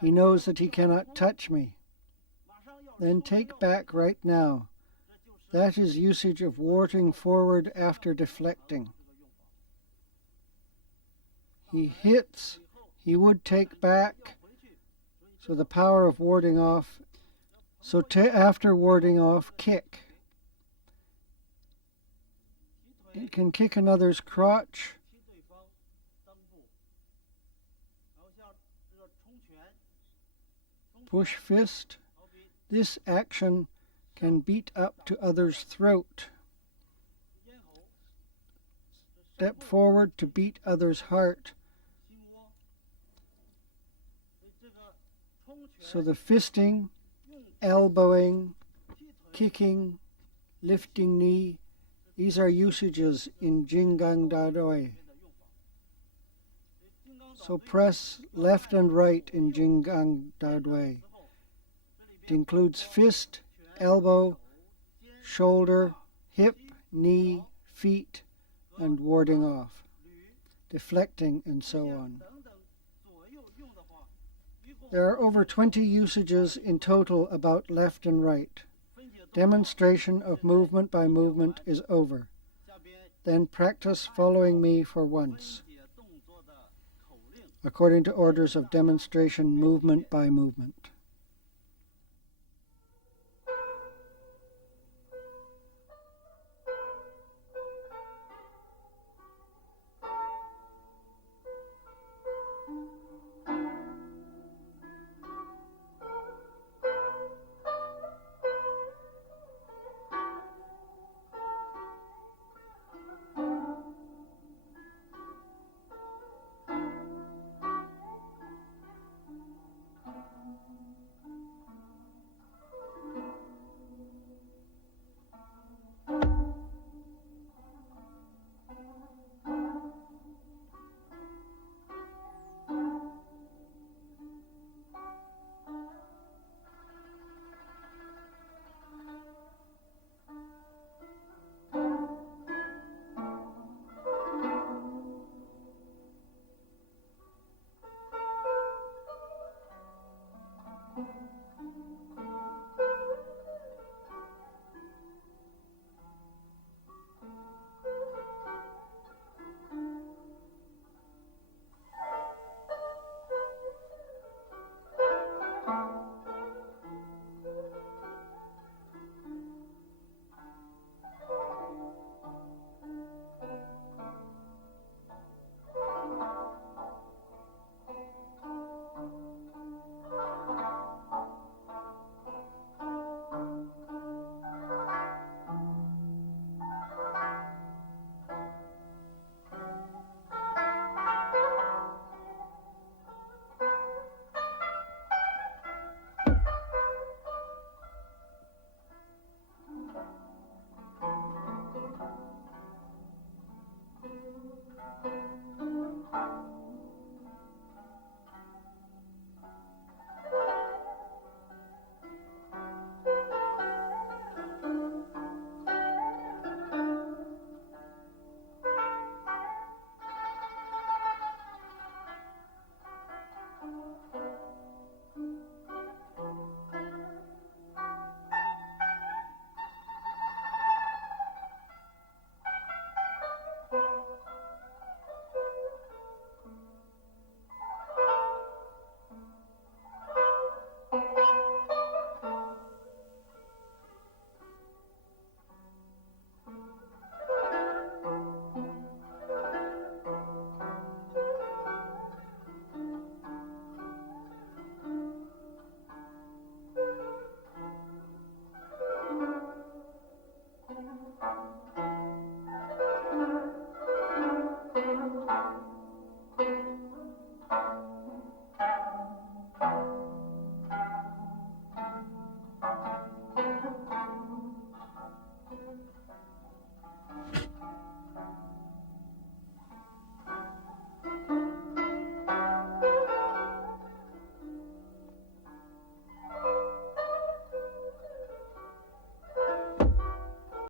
he knows that he cannot touch me. Then take back right now. That is usage of warding forward after deflecting. He hits, he would take back, so the power of warding off. So after warding off, kick. It can kick another's crotch, push fist. This action can beat up to other's throat. Step forward to beat other's heart. So the fisting, elbowing, kicking, lifting knee, these are usages in Jing Gang Da Dui. So press left and right in Jing Gang Da Dui. It includes fist, elbow, shoulder, hip, knee, feet, and warding off, deflecting, and so on. There are over 20 usages in total about left and right. Demonstration of movement by movement is over. Then practice following me for once, according to orders of demonstration movement by movement.